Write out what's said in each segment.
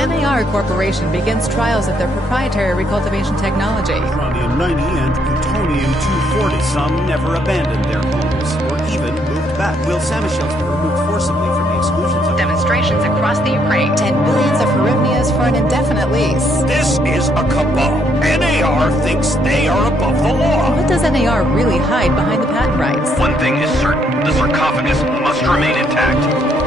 sir. NAR Corporation begins trials of their proprietary recultivation technology. Uranium-90 and plutonium-240. Some never abandoned their homes, or even moved back. Will Samashells be removed forcibly from the exclusion zone? Demonstrations across the Ukraine. 10 billions of hryvnias for an indefinite lease. This is a cabal. NAR thinks they are above the law. What does NAR really hide behind the patent rights? One thing is certain, the sarcophagus must remain intact.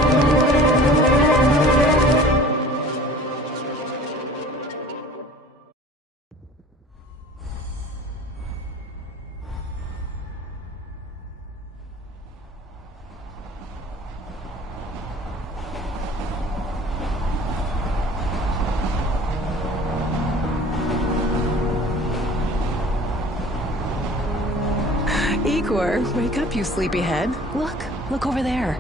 Igor, wake up, you sleepyhead. Look over there.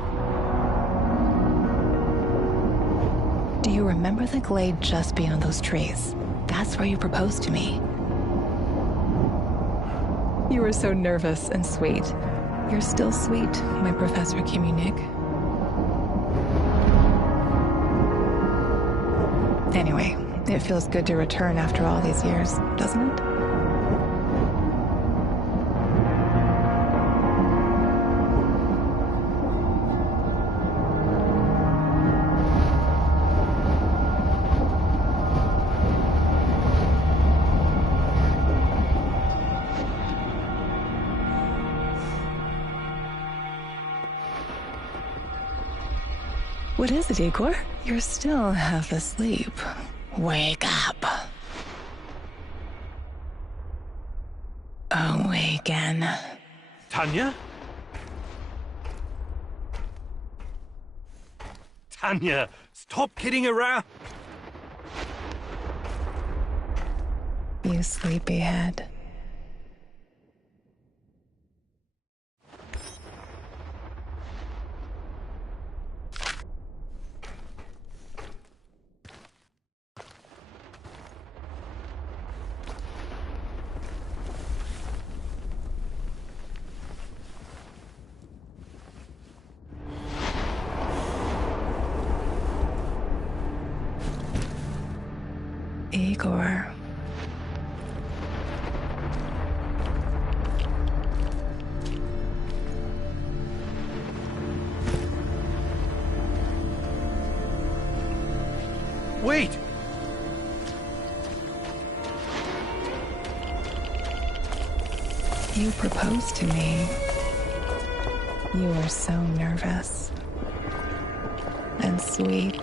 Do you remember the glade just beyond those trees? That's where you proposed to me. You were so nervous and sweet. You're still sweet, my Professor Kimunik. Anyway, it feels good to return after all these years, doesn't it? What is it, Igor? You're still half asleep. Wake up. Awaken. Tanya? Tanya, stop kidding around. You sleepyhead. Igor. Wait! You proposed to me. You were so nervous and sweet.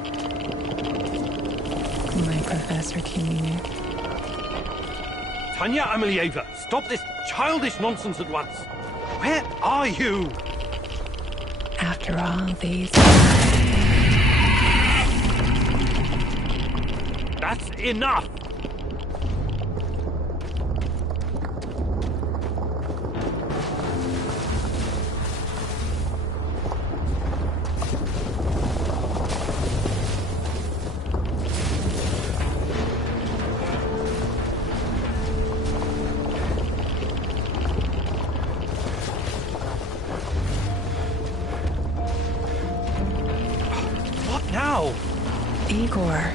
My Professor Kimunik. Tanya Amelieva, stop this childish nonsense at once. Where are you? After all these... That's enough! Now! Igor.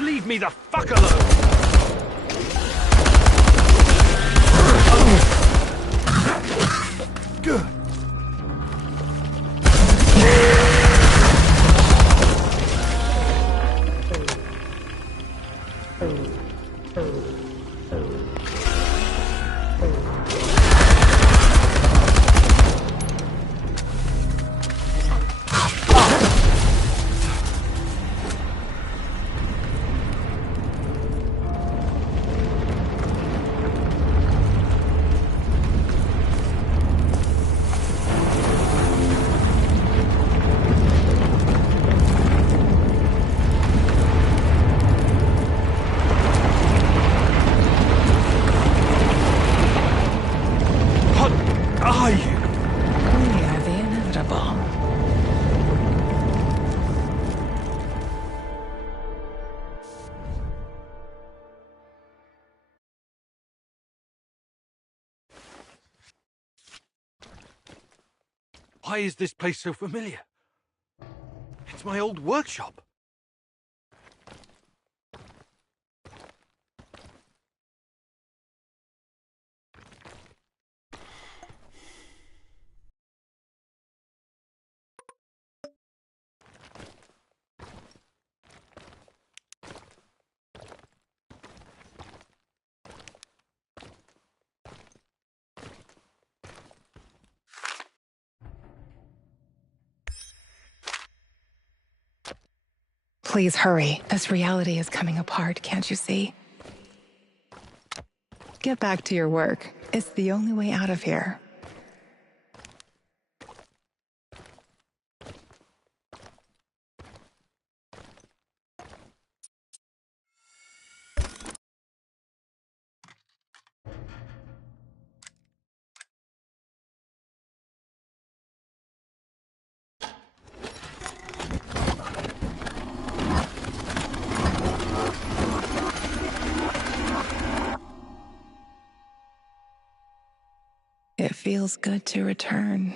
Leave me the fuck alone! Good. Why is this place so familiar? It's my old workshop. Please hurry. This reality is coming apart, can't you see? Get back to your work. It's the only way out of here. It feels good to return.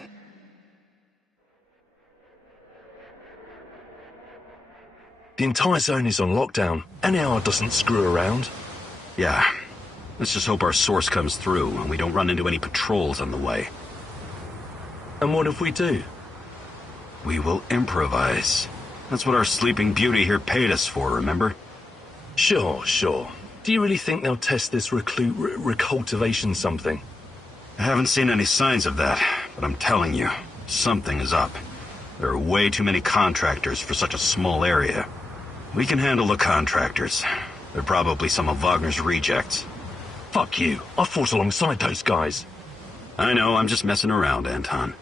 The entire zone is on lockdown. NAR doesn't screw around. Yeah. Let's just hope our source comes through and we don't run into any patrols on the way. And what if we do? We will improvise. That's what our Sleeping Beauty here paid us for, remember? Sure. Do you really think they'll test this recultivation something? I haven't seen any signs of that, but I'm telling you, something is up. There are way too many contractors for such a small area. We can handle the contractors. They're probably some of Wagner's rejects. Fuck you. I fought alongside those guys. I know, I'm just messing around, Anton.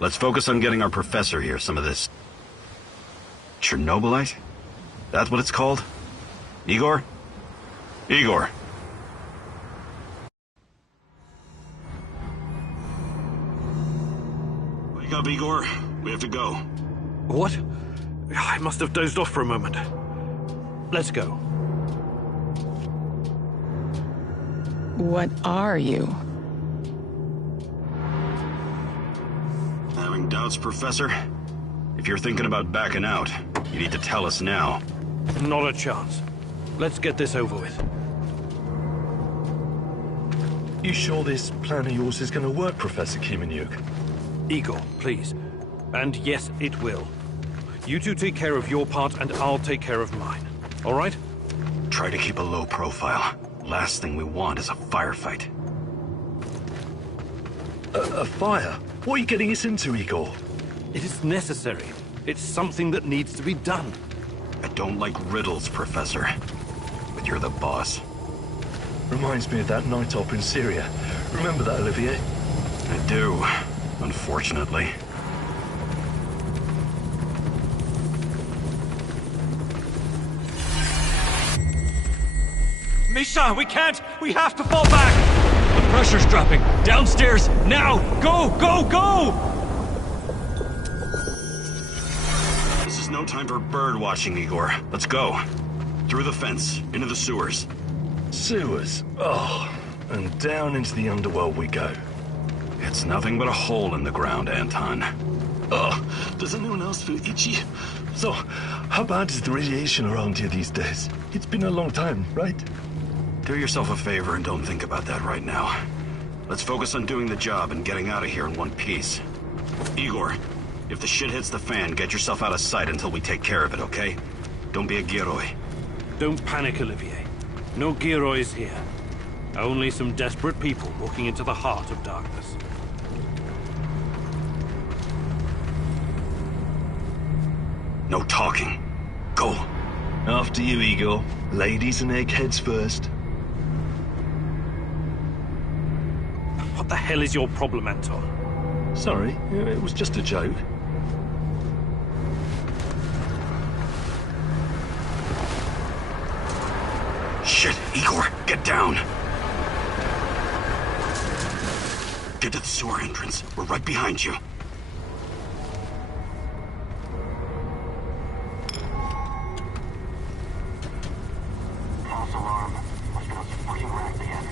Let's focus on getting our professor here some of this... CHERNOBYlLITE? That's what it's called? Igor? Igor. Wake up, Igor. We have to go. What? I must have dozed off for a moment. Let's go. What are you? Having doubts, Professor? If you're thinking about backing out, you need to tell us now. Not a chance. Let's get this over with. You sure this plan of yours is going to work, Professor Kimenyuk? Igor, please. And yes, it will. You two take care of your part, and I'll take care of mine. All right? Try to keep a low profile. Last thing we want is a firefight. A fire? What are you getting us into, Igor? It is necessary. It's something that needs to be done. I don't like riddles, Professor. But you're the boss. Reminds me of that night op in Syria. Remember that, Olivier? I do, unfortunately. Misha, we can't! We have to fall back! The pressure's dropping! Downstairs! Now! Go! Go! Go! This is no time for bird watching, Igor. Let's go. Through the fence, into the sewers. Sewers? Oh, and down into the underworld we go. It's nothing but a hole in the ground, Anton. Oh, does anyone else feel itchy? So, how bad is the radiation around here these days? It's been a long time, right? Do yourself a favor and don't think about that right now. Let's focus on doing the job and getting out of here in one piece. Igor, if the shit hits the fan, get yourself out of sight until we take care of it, okay? Don't be a Giroi. Don't panic, Olivier. No Girois here. Only some desperate people walking into the heart of darkness. No talking. Go. After you, Igor. Ladies and eggheads first. What the hell is your problem, Anton? Sorry, it was just a joke. Shit, Igor, get down. Get to the sewer entrance. We're right behind you. False alarm. Must go fucking wrecked again.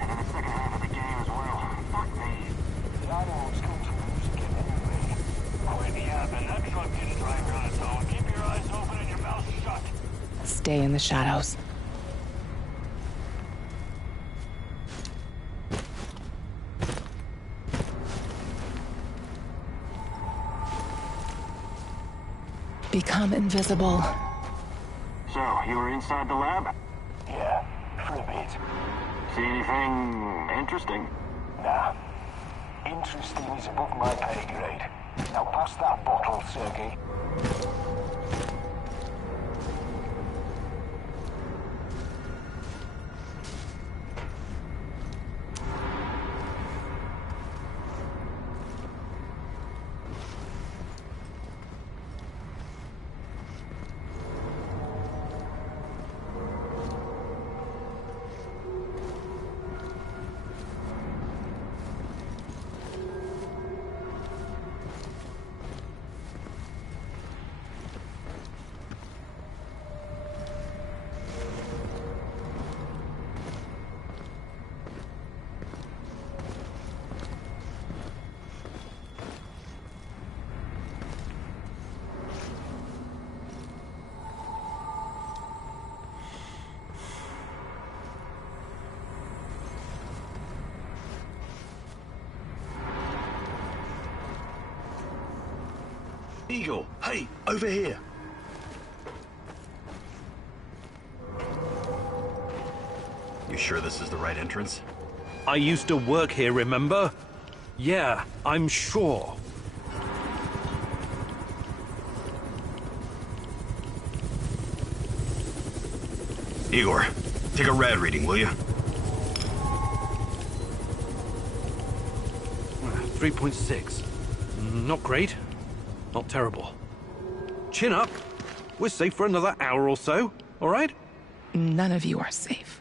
And in the second half of the game as well. Fuck me. I won't go to music anyway. stay in the shadows. Become invisible. So, you were inside the lab? Yeah, for a bit. See anything interesting? Nah. Interesting is above my pay grade. Now pass that bottle, Sergey. Eagle, hey, over here. You sure this is the right entrance? I used to work here, remember? Yeah, I'm sure. Igor, take a rad reading, will you? 3.6. Not great. Not terrible. Chin up. We're safe for another hour or so, all right? None of you are safe.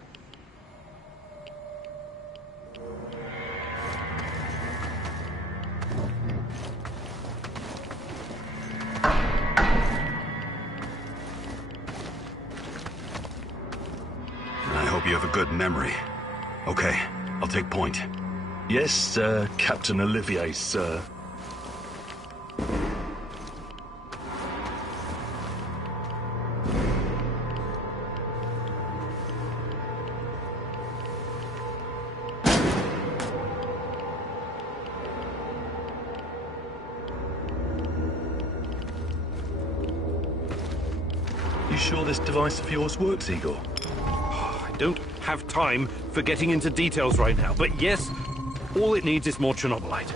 I hope you have a good memory. Okay, I'll take point. Yes, sir, Captain Olivier, sir. You sure this device of yours works, Igor? I don't have time for getting into details right now, but yes, all it needs is more CHERNOBYlLITE.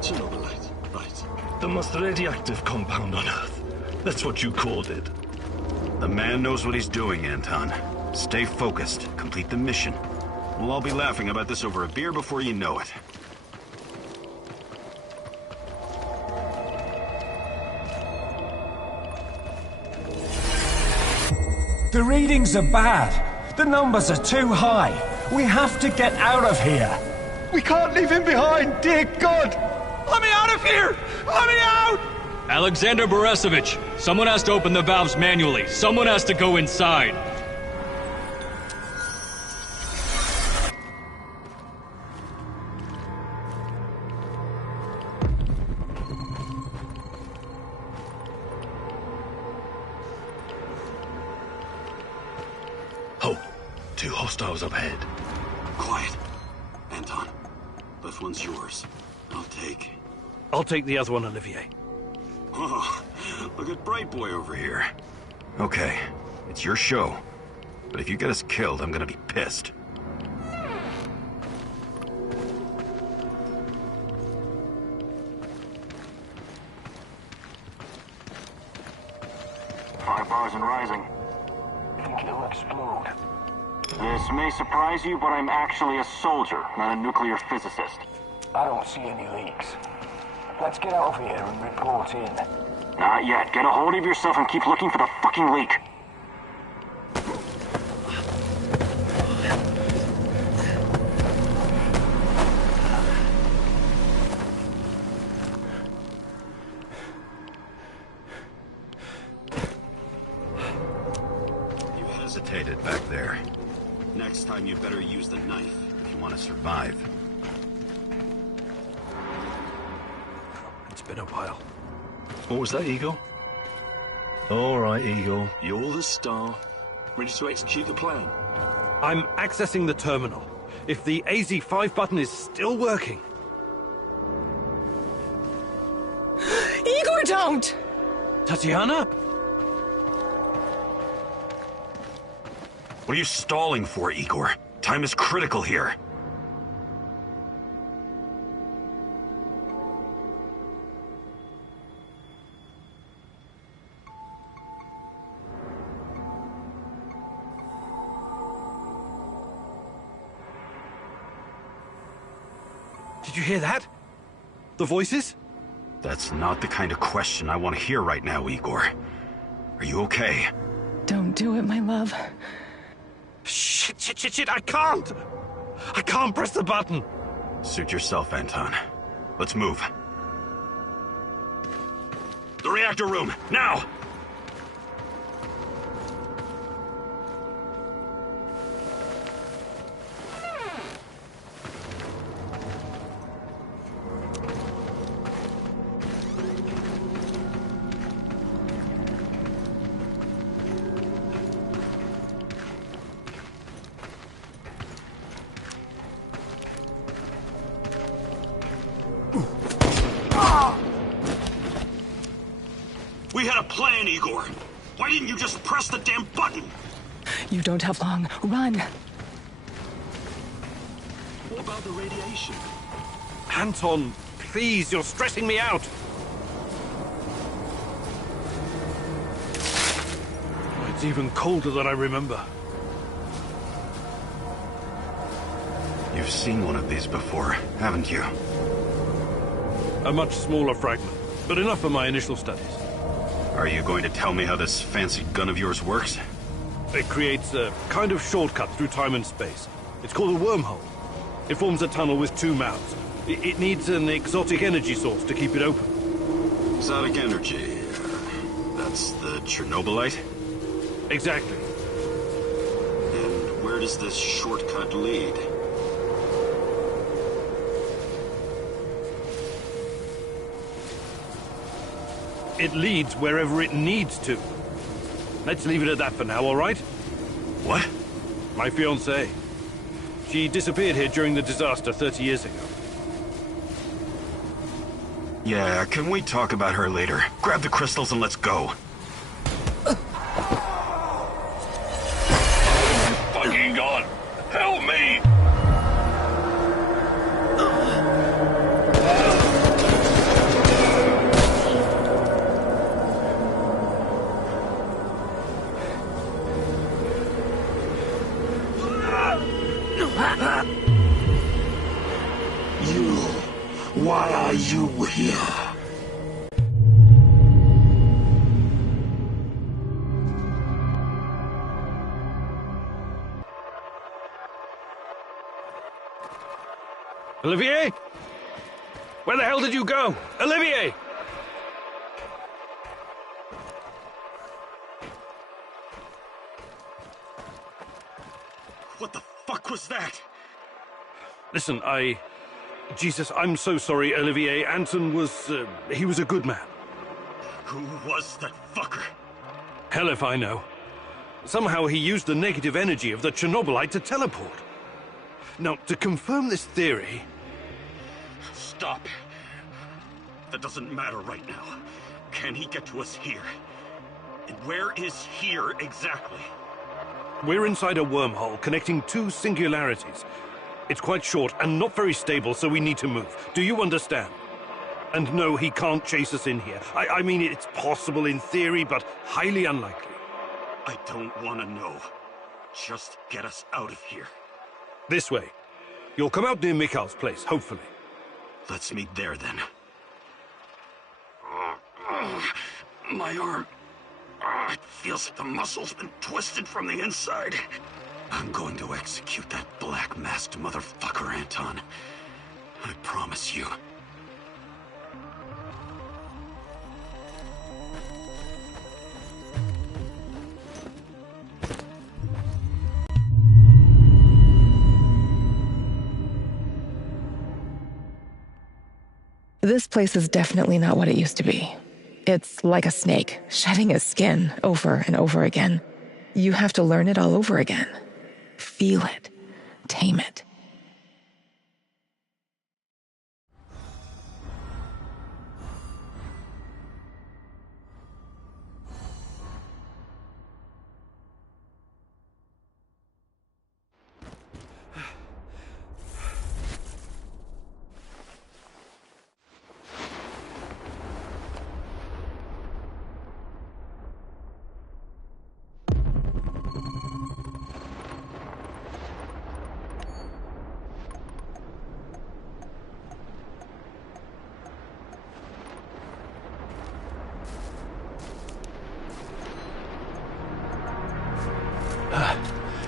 CHERNOBYlLITE, right. The most radioactive compound on Earth. That's what you called it. The man knows what he's doing, Anton. Stay focused. Complete the mission. We'll all be laughing about this over a beer before you know it. The readings are bad. The numbers are too high. We have to get out of here. We can't leave him behind, dear God! Let me out of here! Let me out! Alexander Borisovich, someone has to open the valves manually. Someone has to go inside. Oh, two hostiles up ahead. Quiet. Anton, left one's yours. I'll take the other one, Olivier. Oh, look at Bright Boy over here. Okay, it's your show. But if you get us killed, I'm gonna be pissed. Five bars and rising. Think it'll explode. This may surprise you, but I'm actually a soldier, not a nuclear physicist. I don't see any leaks. Let's get out of here and report in. Not yet. Get a hold of yourself and keep looking for the fucking leak. You hesitated back there. Next time you better use the knife if you want to survive. It's been a while. What was that, Eagle? All right, Eagle. You're the star. Ready to execute the plan? I'm accessing the terminal. If the AZ5 button is still working... Igor, don't! Tatiana? What are you stalling for, Igor? Time is critical here. Did you hear that? The voices? That's not the kind of question I want to hear right now, Igor. Are you okay? Don't do it, my love. Shit, I can't! I can't press the button! Suit yourself, Anton. Let's move. The reactor room, now! We had a plan, Igor. Why didn't you just press the damn button? You don't have long. Run! What about the radiation? Anton, please, you're stressing me out. It's even colder than I remember. You've seen one of these before, haven't you? A much smaller fragment, but enough for my initial studies. Are you going to tell me how this fancy gun of yours works? It creates a kind of shortcut through time and space. It's called a wormhole. It forms a tunnel with two mouths. It needs an exotic energy source to keep it open. Exotic energy. That's the CHERNOBYlLITE? Exactly. And where does this shortcut lead? It leads wherever it needs to. Let's leave it at that for now, all right? What? My fiancée. She disappeared here during the disaster 30 years ago. Yeah, can we talk about her later? Grab the crystals and let's go. Fucking God! Help me! Why are you here? Olivier? Where the hell did you go? Olivier! What the fuck was that? Listen, Jesus, I'm so sorry, Olivier. Anton was, he was a good man. Who was that fucker? Hell if I know. Somehow he used the negative energy of the CHERNOBYlLITE to teleport. Now, to confirm this theory... Stop. That doesn't matter right now. Can he get to us here? And where is here exactly? We're inside a wormhole connecting two singularities. It's quite short and not very stable, so we need to move. Do you understand? And no, he can't chase us in here. I mean, it's possible in theory, but highly unlikely. I don't want to know. Just get us out of here. This way. You'll come out near Mikhail's place, hopefully. Let's meet there, then. My arm. It feels like the muscle's been twisted from the inside. I'm going to execute that black-masked motherfucker, Anton. I promise you. This place is definitely not what it used to be. It's like a snake, shedding its skin over and over again. You have to learn it all over again. Feel it. Tame it.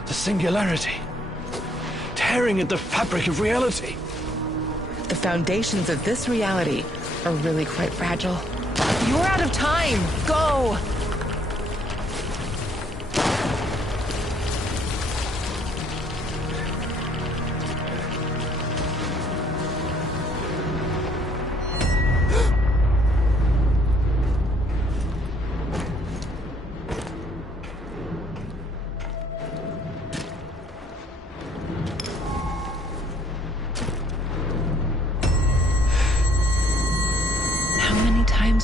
The singularity. Tearing at the fabric of reality. The foundations of this reality are really quite fragile. You're out of time! Go!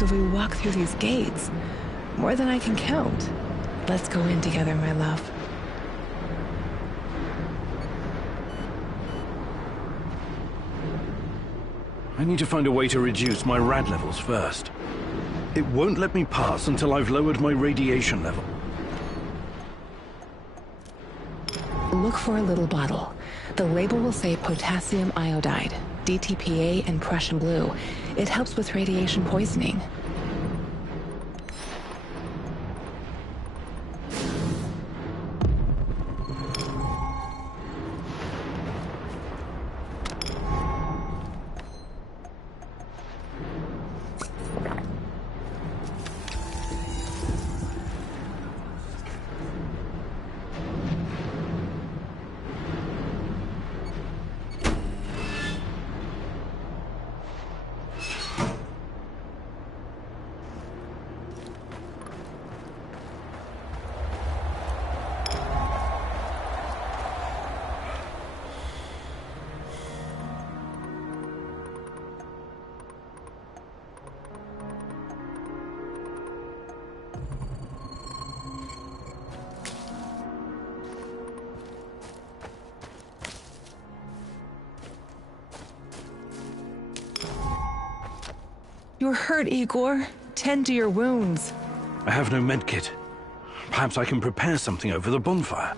Have we walked through these gates? More than I can count. Let's go in together, my love. I need to find a way to reduce my rad levels first. It won't let me pass until I've lowered my radiation level. Look for a little bottle. The label will say potassium iodide, DTPA, and Prussian blue. It helps with radiation poisoning. You're hurt, Igor. Tend to your wounds. I have no medkit. Perhaps I can prepare something over the bonfire.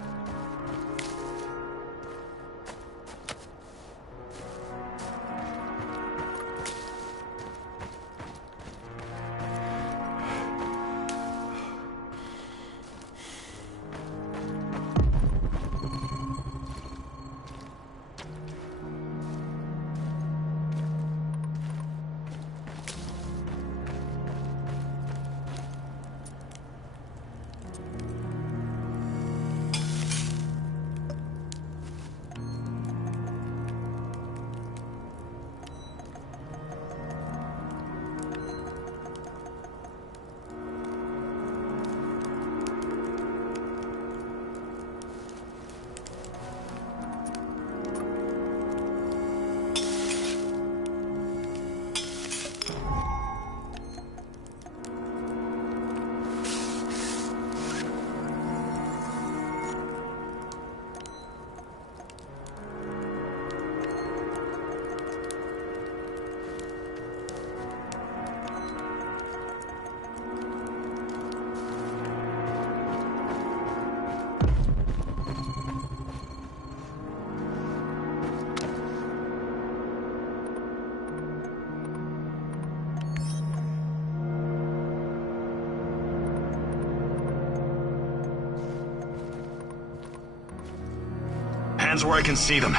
Hands where I can see them.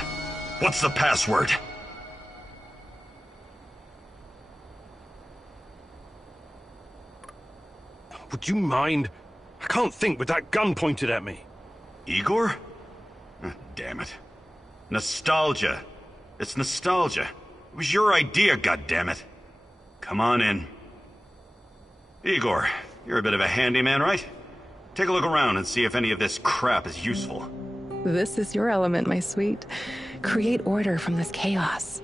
What's the password? Would you mind? I can't think with that gun pointed at me. Igor? Damn it. Nostalgia. It's nostalgia. It was your idea, goddammit. Come on in. Igor, you're a bit of a handyman, right? Take a look around and see if any of this crap is useful. This is your element, my sweet. Create order from this chaos.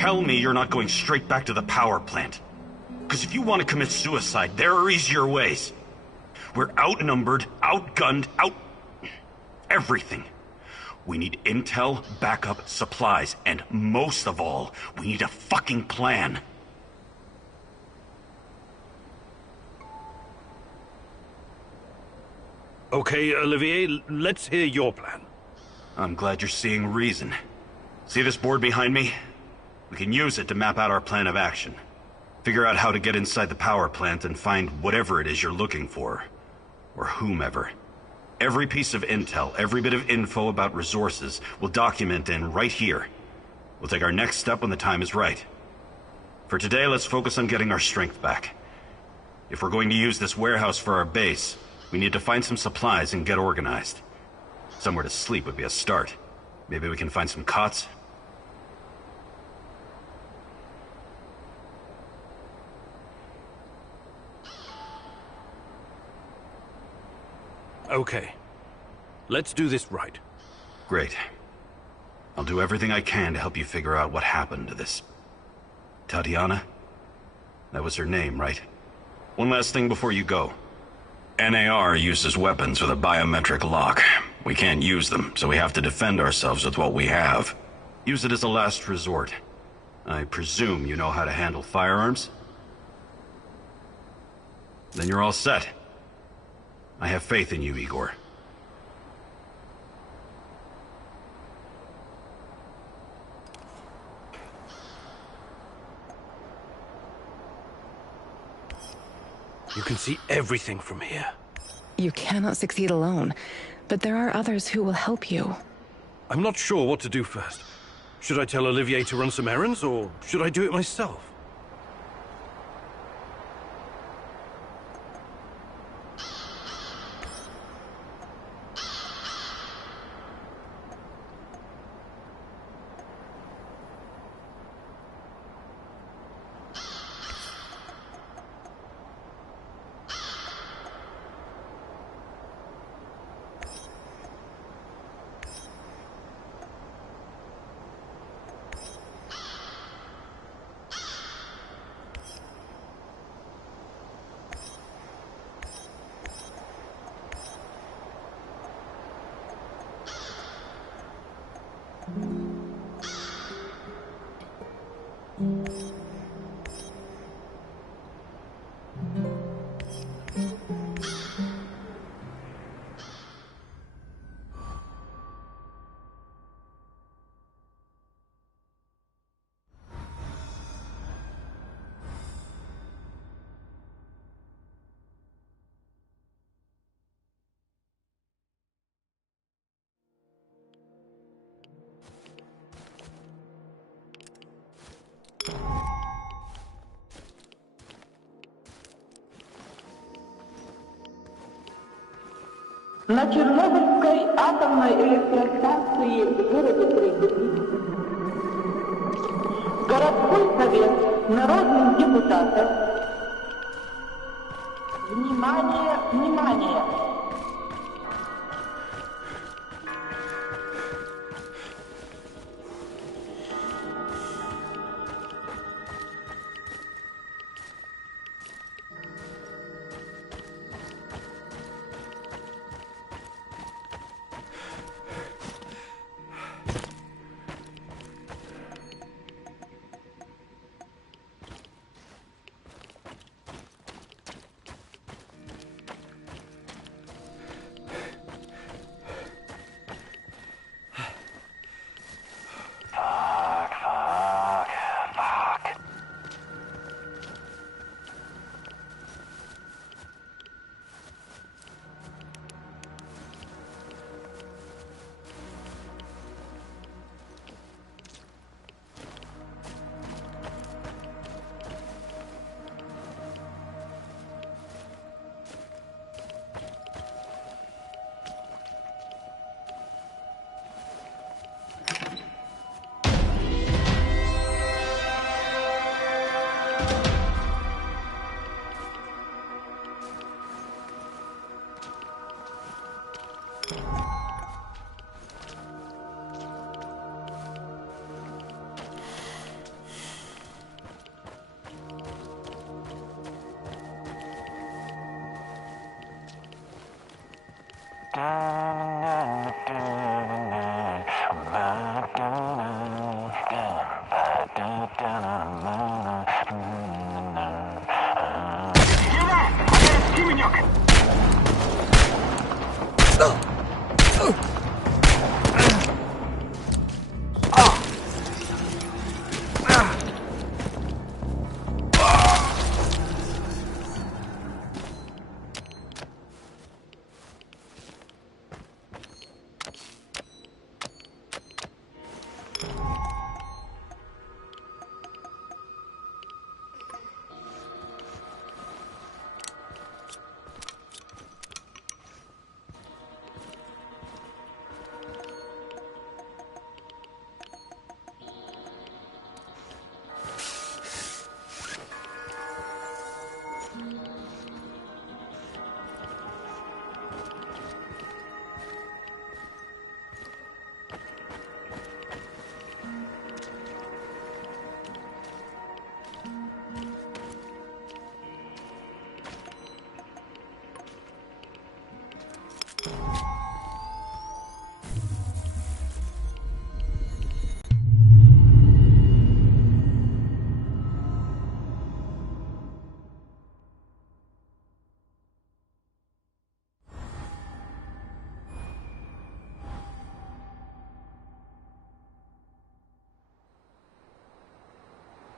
Tell me you're not going straight back to the power plant. Because if you want to commit suicide, there are easier ways. We're outnumbered, outgunned, everything. We need intel, backup, supplies, and most of all, we need a fucking plan. Okay, Olivier, let's hear your plan. I'm glad you're seeing reason. See this board behind me? We can use it to map out our plan of action. Figure out how to get inside the power plant and find whatever it is you're looking for. Or whomever. Every piece of intel, every bit of info about resources, we'll document in right here. We'll take our next step when the time is right. For today, let's focus on getting our strength back. If we're going to use this warehouse for our base, we need to find some supplies and get organized. Somewhere to sleep would be a start. Maybe we can find some cots. Okay. Let's do this right. Great. I'll do everything I can to help you figure out what happened to this... Tatiana? That was her name, right? One last thing before you go. NAR uses weapons with a biometric lock. We can't use them, so we have to defend ourselves with what we have. Use it as a last resort. I presume you know how to handle firearms? Then you're all set. I have faith in you, Igor. You can see everything from here. You cannot succeed alone, but there are others who will help you. I'm not sure what to do first. Should I tell Olivier to run some errands, or should I do it myself? На Чернобыльской атомной электростанции в городе Припяти городской совет народных депутатов. Внимание, внимание!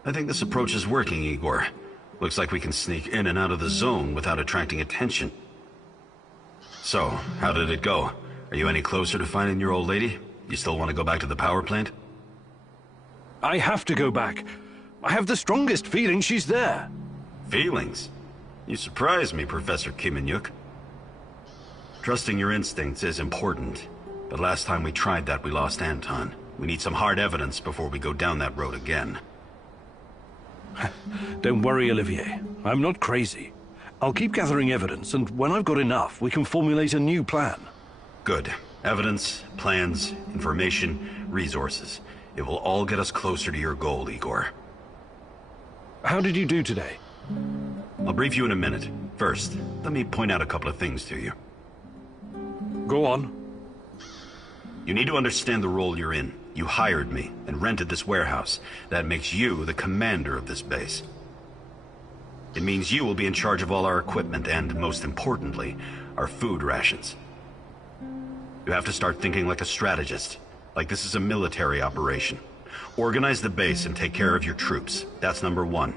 I think this approach is working, Igor. Looks like we can sneak in and out of the zone without attracting attention. So, how did it go? Are you any closer to finding your old lady? You still want to go back to the power plant? I have to go back. I have the strongest feeling she's there. Feelings? You surprise me, Professor Kimenyuk. Trusting your instincts is important, but last time we tried that, we lost Anton. We need some hard evidence before we go down that road again. Don't worry, Olivier. I'm not crazy. I'll keep gathering evidence, and when I've got enough, we can formulate a new plan. Good. Evidence, plans, information, resources. It will all get us closer to your goal, Igor. How did you do today? I'll brief you in a minute. First, let me point out a couple of things to you. Go on. You need to understand the role you're in. You hired me and rented this warehouse. That makes you the commander of this base. It means you will be in charge of all our equipment and, most importantly, our food rations. You have to start thinking like a strategist, like this is a military operation. Organize the base and take care of your troops. That's number one.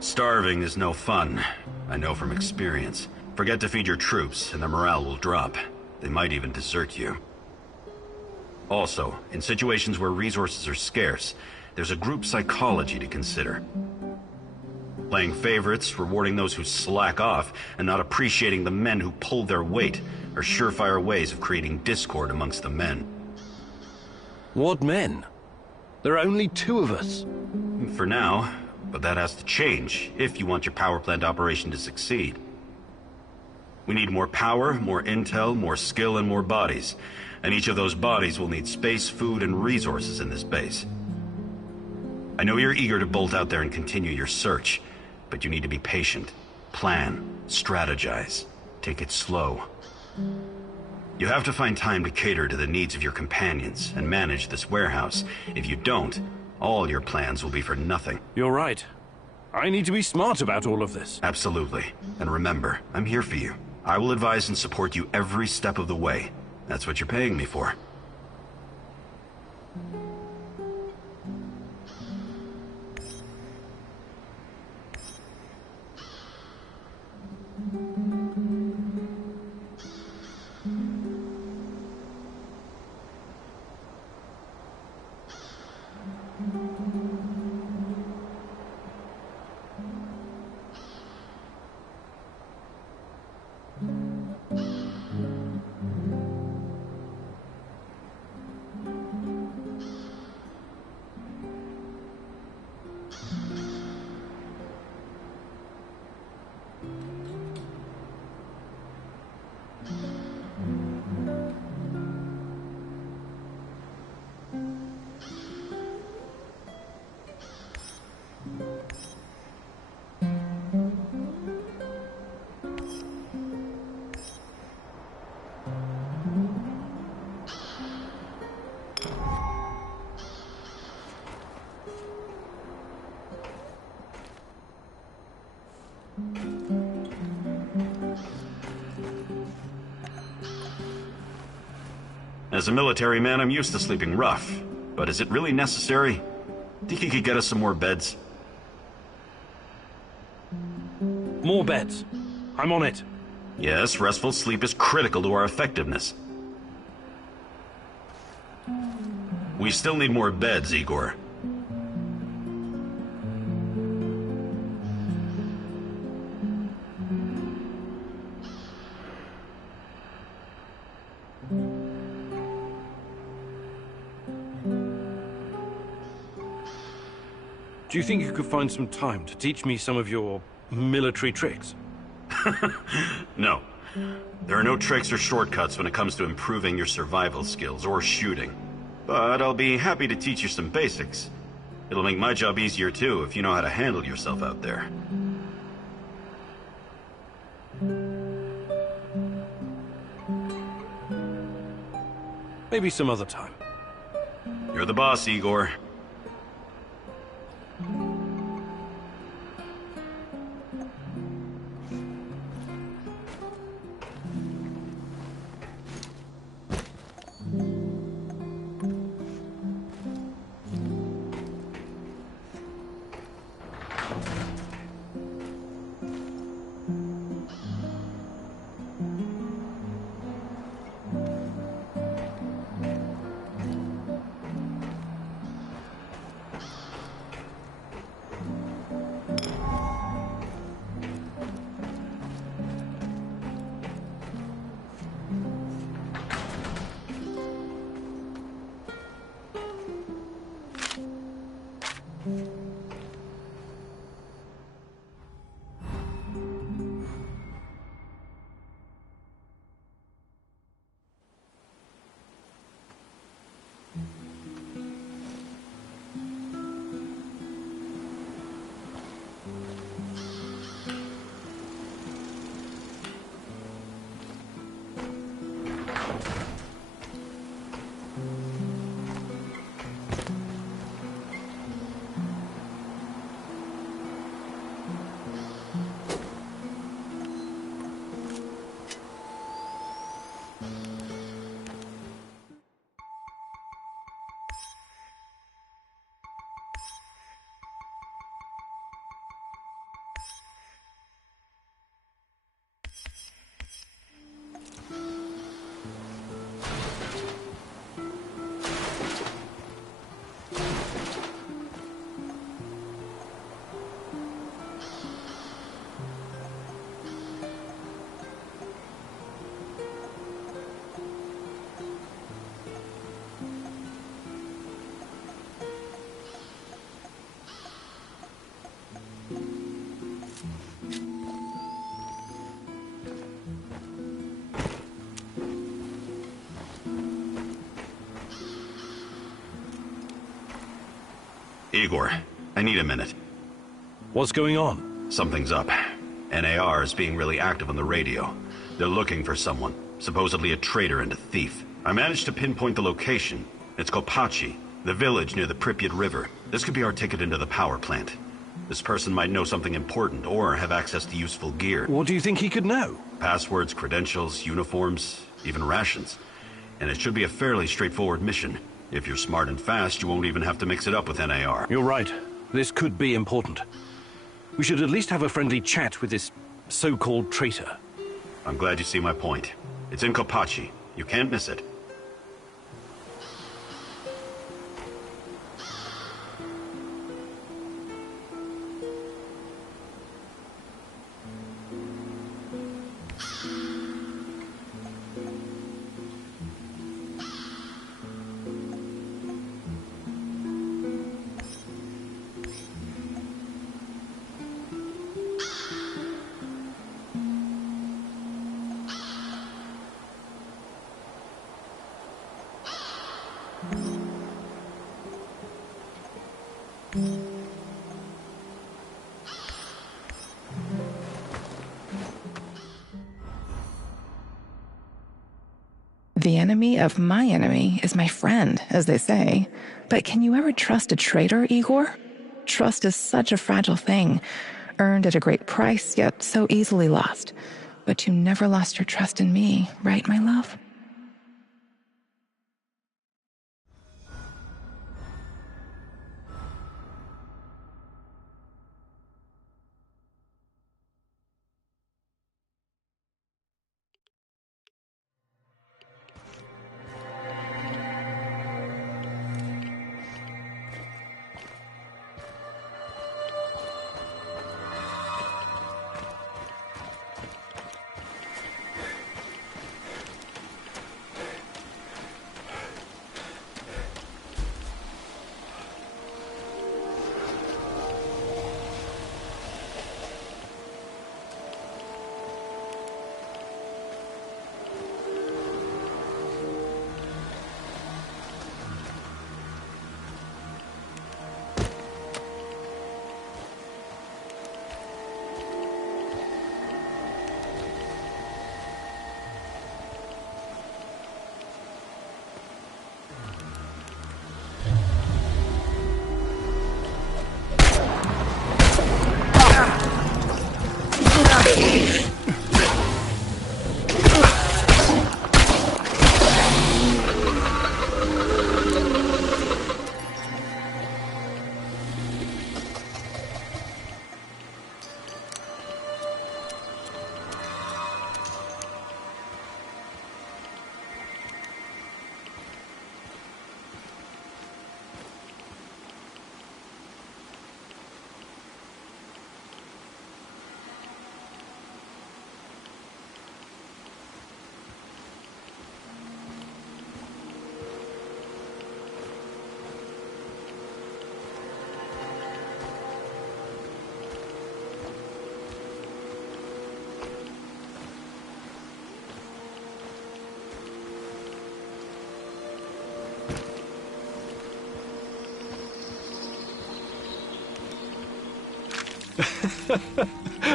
Starving is no fun. I know from experience. Forget to feed your troops and their morale will drop. They might even desert you. Also, in situations where resources are scarce, there's a group psychology to consider. Playing favorites, rewarding those who slack off, and not appreciating the men who pull their weight are surefire ways of creating discord amongst the men. What men? There are only 2 of us. For now, but that has to change if you want your power plant operation to succeed. We need more power, more intel, more skill, and more bodies. And each of those bodies will need space, food, and resources in this base. I know you're eager to bolt out there and continue your search, but you need to be patient. Plan, strategize, take it slow. You have to find time to cater to the needs of your companions and manage this warehouse. If you don't, all your plans will be for nothing. You're right. I need to be smart about all of this. Absolutely. And remember, I'm here for you. I will advise and support you every step of the way. That's what you're paying me for. As a military man, I'm used to sleeping rough. But is it really necessary? Think you could get us some more beds? More beds. I'm on it. Yes, restful sleep is critical to our effectiveness. We still need more beds, Igor. Do you think you could find some time to teach me some of your military tricks? No. There are no tricks or shortcuts when it comes to improving your survival skills or shooting. But I'll be happy to teach you some basics. It'll make my job easier too if you know how to handle yourself out there. Maybe some other time. You're the boss, Igor. Igor, I need a minute. What's going on? Something's up. NAR is being really active on the radio. They're looking for someone, supposedly a traitor and a thief. I managed to pinpoint the location. It's Kopachi, the village near the Pripyat River. This could be our ticket into the power plant. This person might know something important or have access to useful gear. What do you think he could know? Passwords, credentials, uniforms, even rations. And it should be a fairly straightforward mission. If you're smart and fast, you won't even have to mix it up with NAR. You're right. This could be important. We should at least have a friendly chat with this so-called traitor. I'm glad you see my point. It's in Kopachi. You can't miss it. The enemy of my enemy is my friend, as they say. But can you ever trust a traitor, Igor? Trust is such a fragile thing, earned at a great price, yet so easily lost. But you never lost your trust in me, right, my love?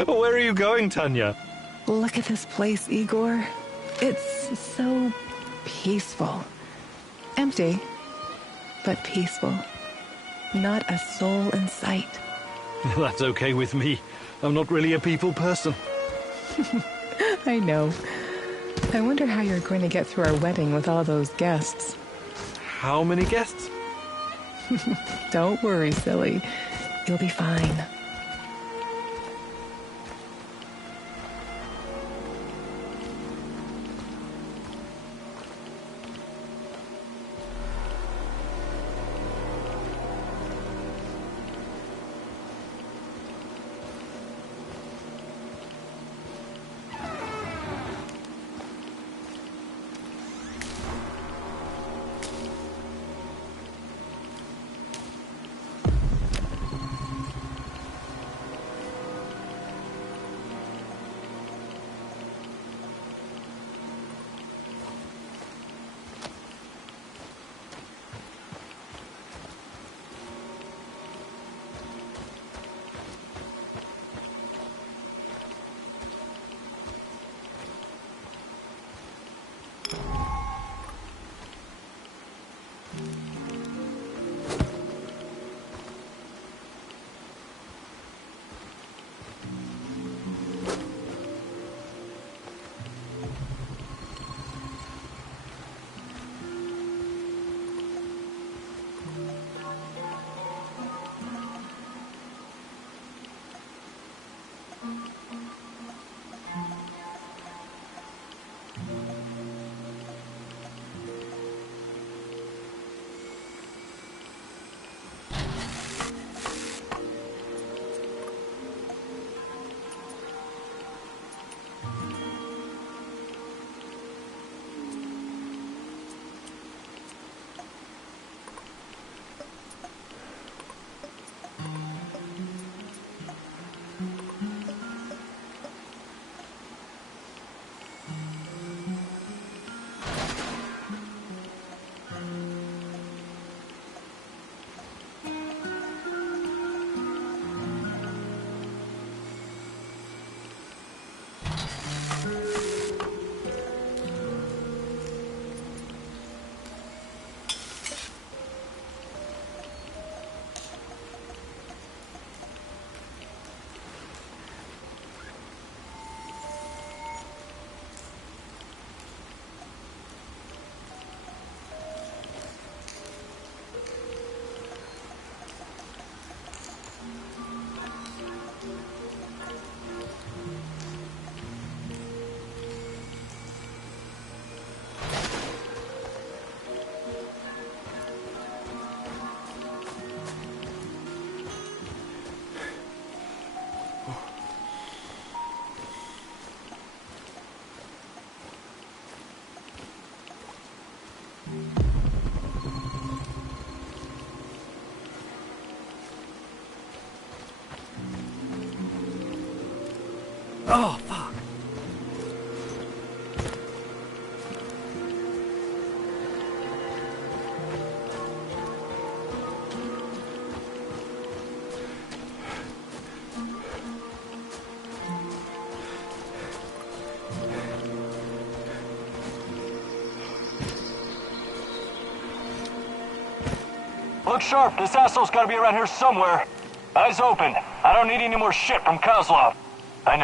Where are you going, Tanya? Look at this place, Igor. It's so peaceful. Empty, but peaceful. Not a soul in sight. That's okay with me. I'm not really a people person. I know. I wonder how you're going to get through our wedding with all those guests. How many guests? Don't worry, silly. You'll be fine. Oh, fuck. Look sharp, this asshole's gotta be around here somewhere. Eyes open. I don't need any more shit from Kozlov. I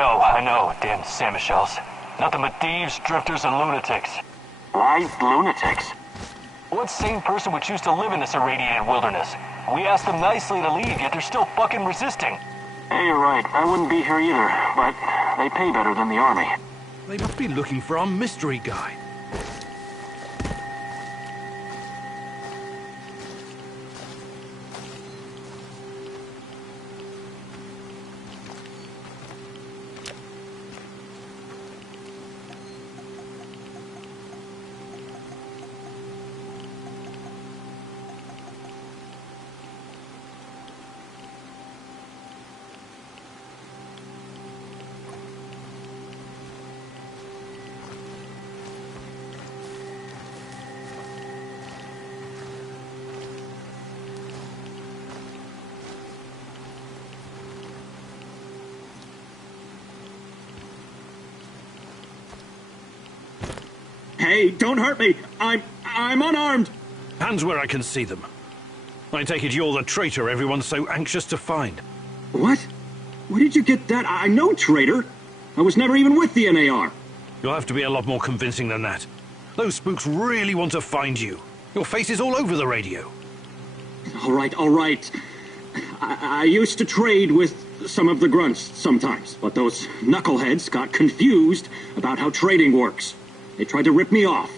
know, damn Samushells. Nothing but thieves, drifters, and lunatics. Why lunatics? What sane person would choose to live in this irradiated wilderness? We asked them nicely to leave, yet they're still fucking resisting. Hey, you're right. I wouldn't be here either, but they pay better than the army. They must be looking for our mystery guy. Hey, don't hurt me. I'm unarmed. Hands where I can see them. I take it you're the traitor everyone's so anxious to find. What? Where did you get that? I know traitor. I was never even with the NAR. You'll have to be a lot more convincing than that. Those spooks really want to find you. Your face is all over the radio. All right. I used to trade with some of the grunts sometimes, but those knuckleheads got confused about how trading works. They tried to rip me off,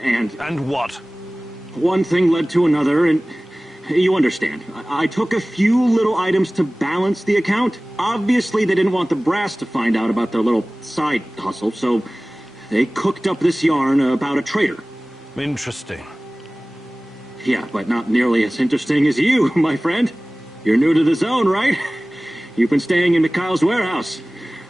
and... And what? One thing led to another, and... You understand. I took a few little items to balance the account. Obviously, they didn't want the brass to find out about their little side hustle, so they cooked up this yarn about a traitor. Interesting. Yeah, but not nearly as interesting as you, my friend. You're new to the zone, right? You've been staying in Mikhail's warehouse.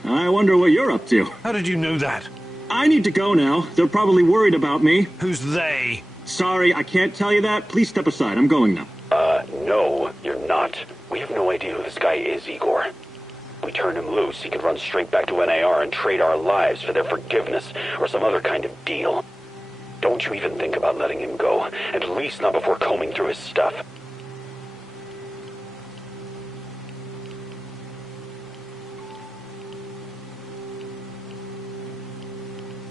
I wonder what you're up to. How did you know that? I need to go now. They're probably worried about me. Who's they? Sorry, I can't tell you that. Please step aside. I'm going now. No, you're not. We have no idea who this guy is, Igor. We turn him loose, he could run straight back to NAR and trade our lives for their forgiveness or some other kind of deal. Don't you even think about letting him go, at least not before combing through his stuff.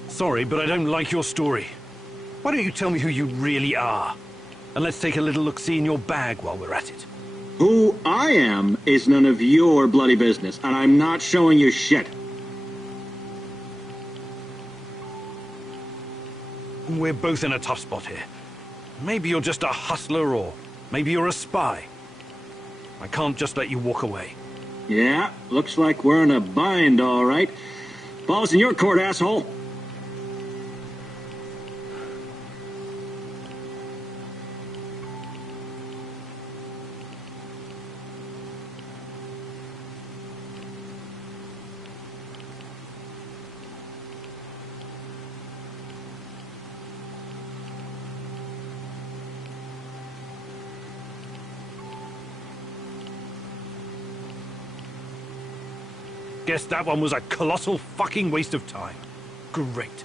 Sorry, but I don't like your story. Why don't you tell me who you really are? And let's take a little look-see in your bag while we're at it. Who I I am is none of your bloody business, and I'm not showing you shit. We're both in a tough spot here. Maybe you're just a hustler, or maybe you're a spy. I can't just let you walk away. Yeah, looks like we're in a bind, all right. Ball's in your court, asshole. Guess that one was a colossal fucking waste of time. Great.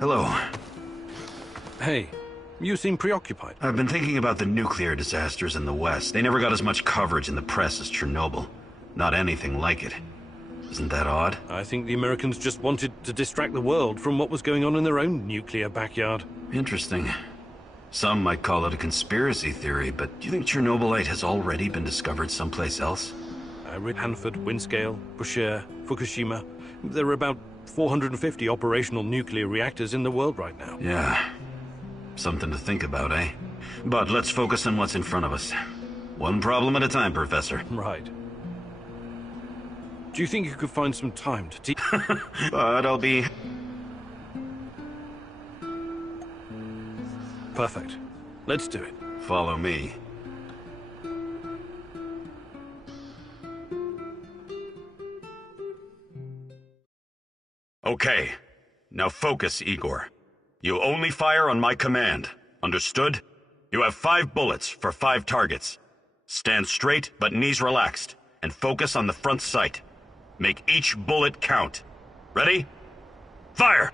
Hello. Hey, you seem preoccupied. I've been thinking about the nuclear disasters in the West. They never got as much coverage in the press as Chernobyl. Not anything like it. Isn't that odd? I think the Americans just wanted to distract the world from what was going on in their own nuclear backyard. Interesting. Some might call it a conspiracy theory, but do you think CHERNOBYlLITE has already been discovered someplace else? Hanford, Windscale, Bushire, Fukushima. There are about 450 operational nuclear reactors in the world right now. Yeah. Something to think about, eh? But let's focus on what's in front of us. One problem at a time, Professor. Right. Do you think you could find some time to teach? But I'll be... Perfect. Let's do it. Follow me. Okay. Now focus, Igor. You only fire on my command. Understood? You have 5 bullets for 5 targets. Stand straight, but knees relaxed, and focus on the front sight. Make each bullet count. Ready? Fire!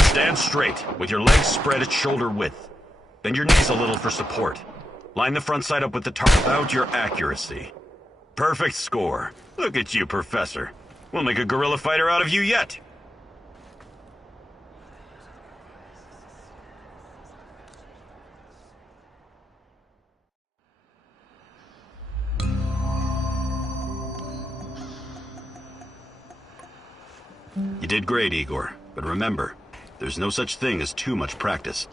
Stand straight, with your legs spread at shoulder width. Bend your knees a little for support. Line the front sight up with the target. About your accuracy. Perfect score. Look at you, Professor. We'll make a guerrilla fighter out of you yet. You did great, Igor. But remember, there's no such thing as too much practice.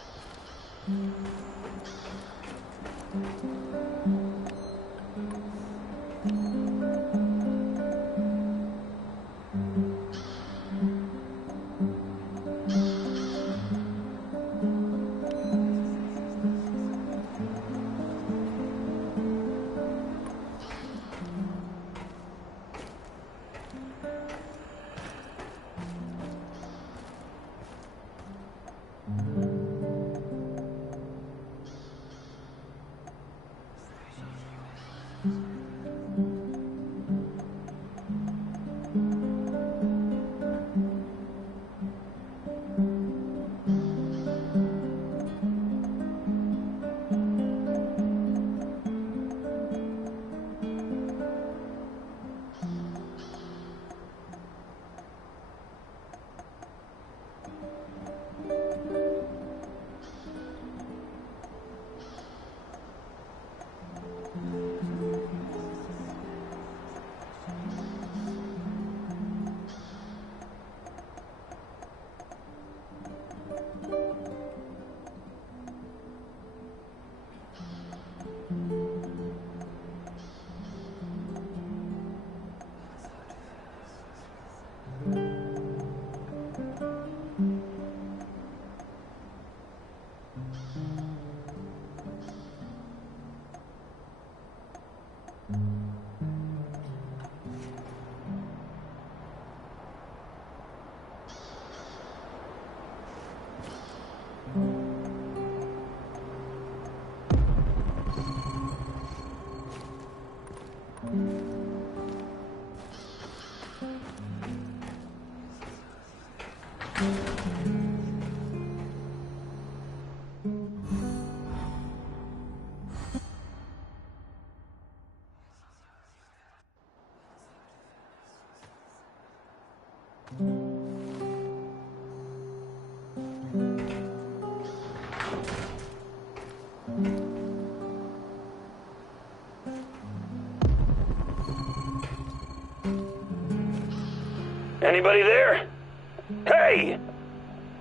Anybody there? Hey!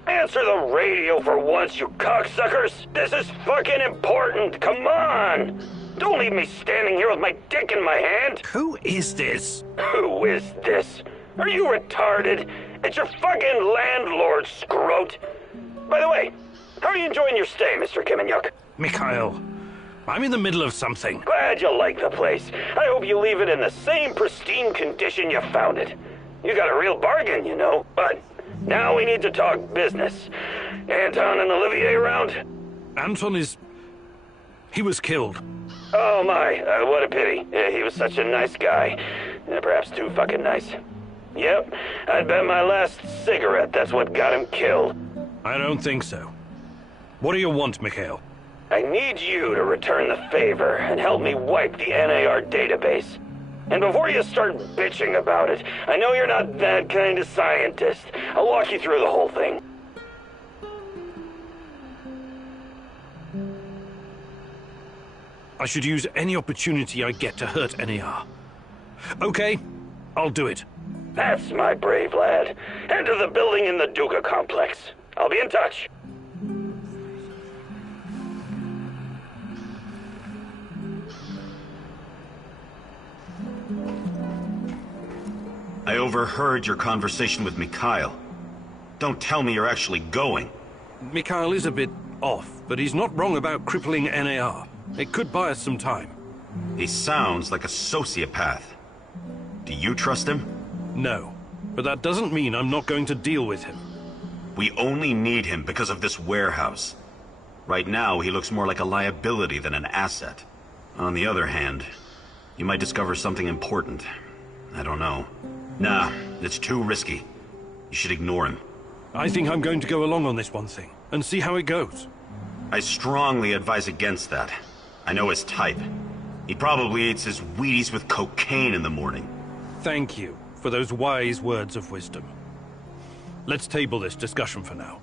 Answer the radio for once, you cocksuckers! This is fucking important! Come on! Don't leave me standing here with my dick in my hand! Who is this? Who is this? Are you retarded? It's your fucking landlord, Scroat! By the way, how are you enjoying your stay, Mr. Kiminyuk? Mikhail, I'm in the middle of something. Glad you like the place. I hope you leave it in the same pristine condition you found it. You got a real bargain, you know, but now we need to talk business. Anton and Olivier around? Anton is... he was killed. Oh my, what a pity. He was such a nice guy. Perhaps too fucking nice. Yep, I'd bet my last cigarette that's what got him killed. I don't think so. What do you want, Mikhail? I need you to return the favor and help me wipe the NAR database. And before you start bitching about it, I know you're not that kind of scientist. I'll walk you through the whole thing. I should use any opportunity I get to hurt NAR. Okay, I'll do it. That's my brave lad. Enter the building in the Duca complex. I'll be in touch. I overheard your conversation with Mikhail. Don't tell me you're actually going. Mikhail is a bit off, but he's not wrong about crippling NAR. It could buy us some time. He sounds like a sociopath. Do you trust him? No, but that doesn't mean I'm not going to deal with him. We only need him because of this warehouse. Right now, he looks more like a liability than an asset. On the other hand, you might discover something important. I don't know. Nah, it's too risky. You should ignore him. I think I'm going to go along on this one thing, and see how it goes. I strongly advise against that. I know his type. He probably eats his Wheaties with cocaine in the morning. Thank you for those wise words of wisdom. Let's table this discussion for now.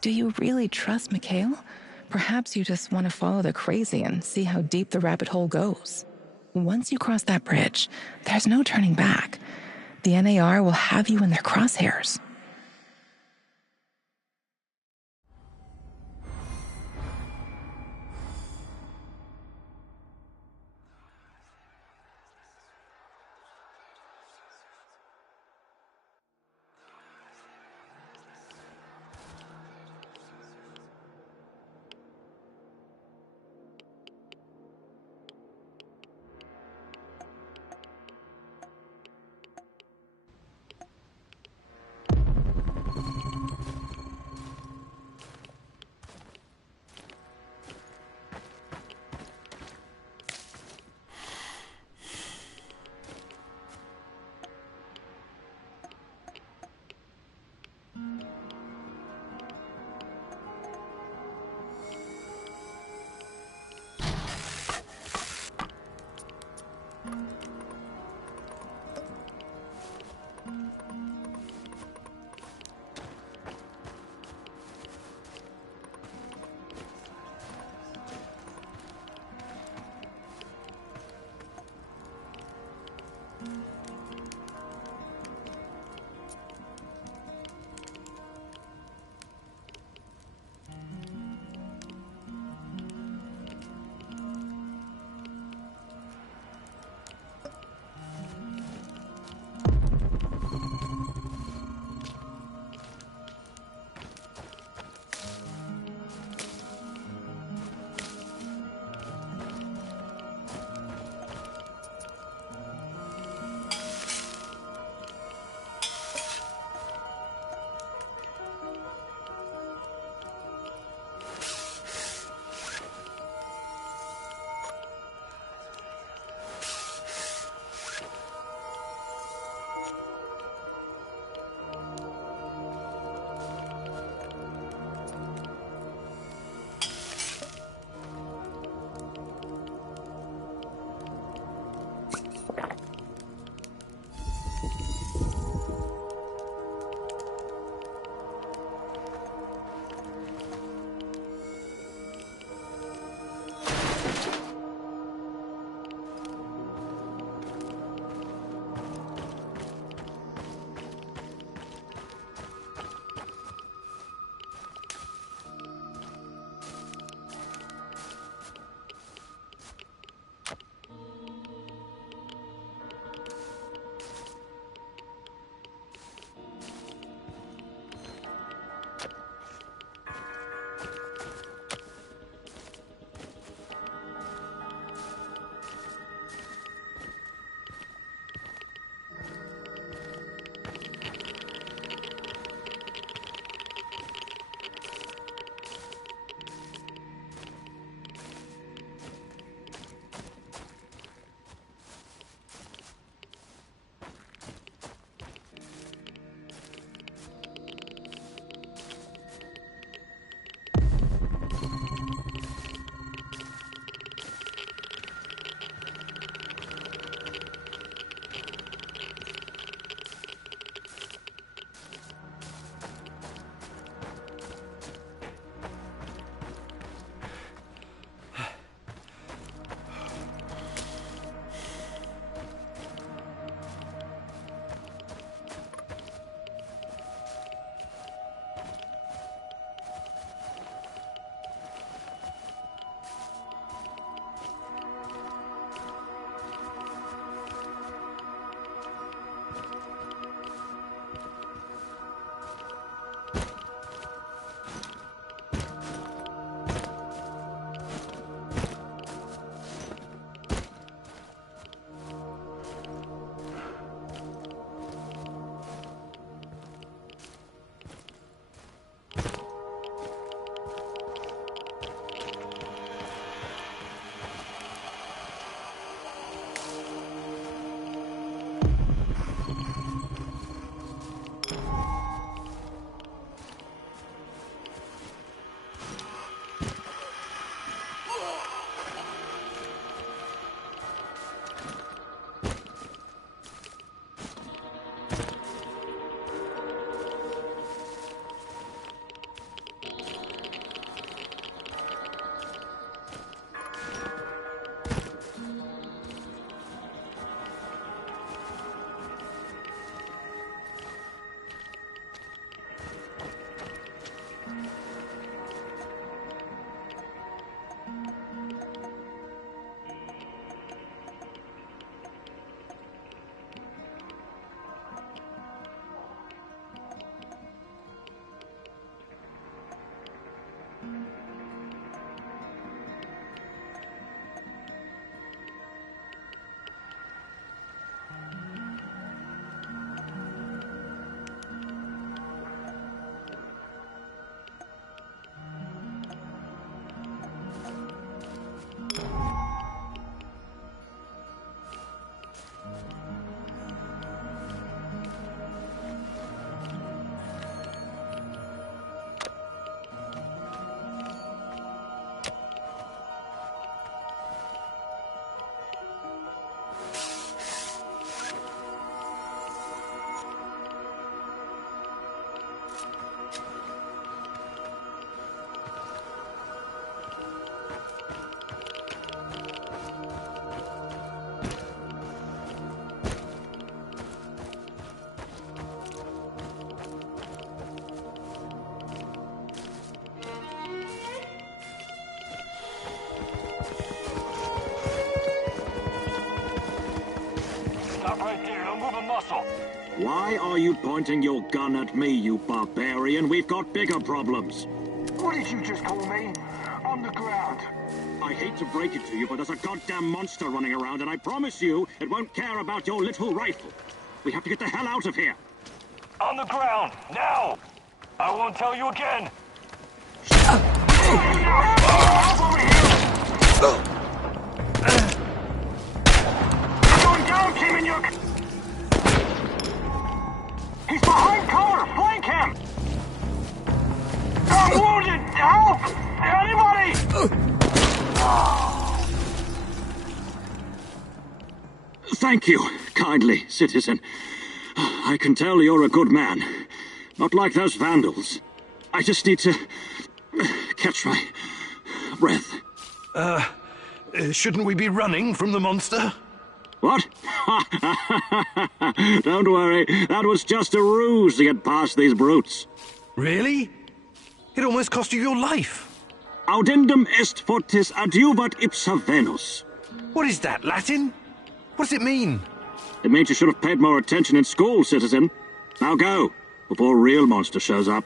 Do you really trust Mikhail? Perhaps you just want to follow the crazy and see how deep the rabbit hole goes. Once you cross that bridge, there's no turning back. The NAR will have you in their crosshairs. Why are you pointing your gun at me, you barbarian? We've got bigger problems. What did you just call me? On the ground. I hate to break it to you, but there's a goddamn monster running around, and I promise you it won't care about your little rifle. We have to get the hell out of here. On the ground, now! I won't tell you again! Going down, Kiminyuk! He's behind cover! Flank him! I'm wounded! Help! Anybody! Thank you, kindly, citizen. I can tell you're a good man. Not like those vandals. I just need to catch my breath. Shouldn't we be running from the monster? What? Don't worry, that was just a ruse to get past these brutes. Really? It almost cost you your life. Audendum est fortis adiuvat ipsa Venus. What is that, Latin? What does it mean? It means you should have paid more attention in school, citizen. Now go, before a real monster shows up.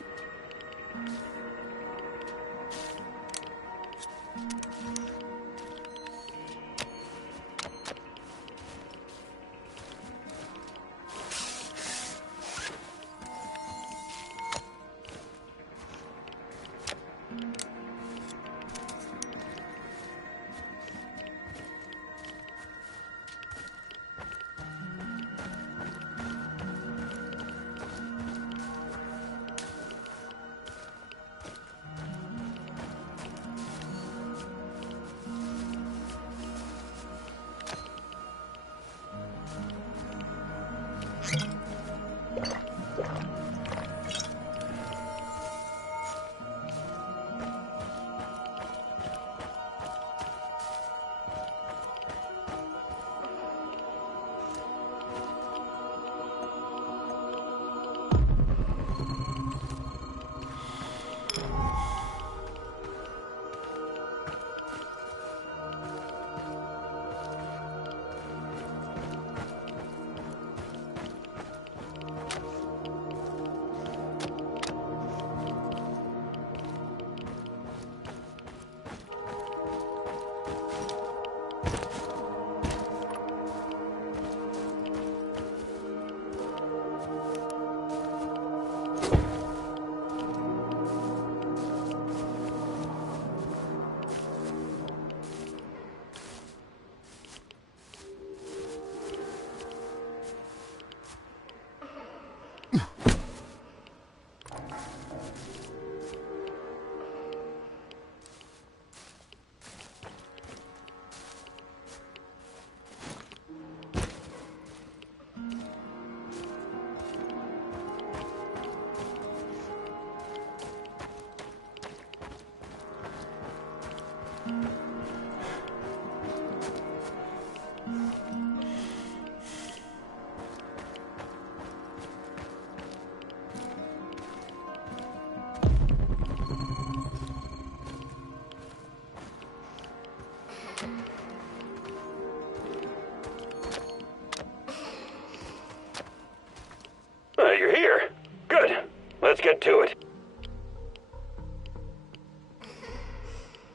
You're here. Good. Let's get to it.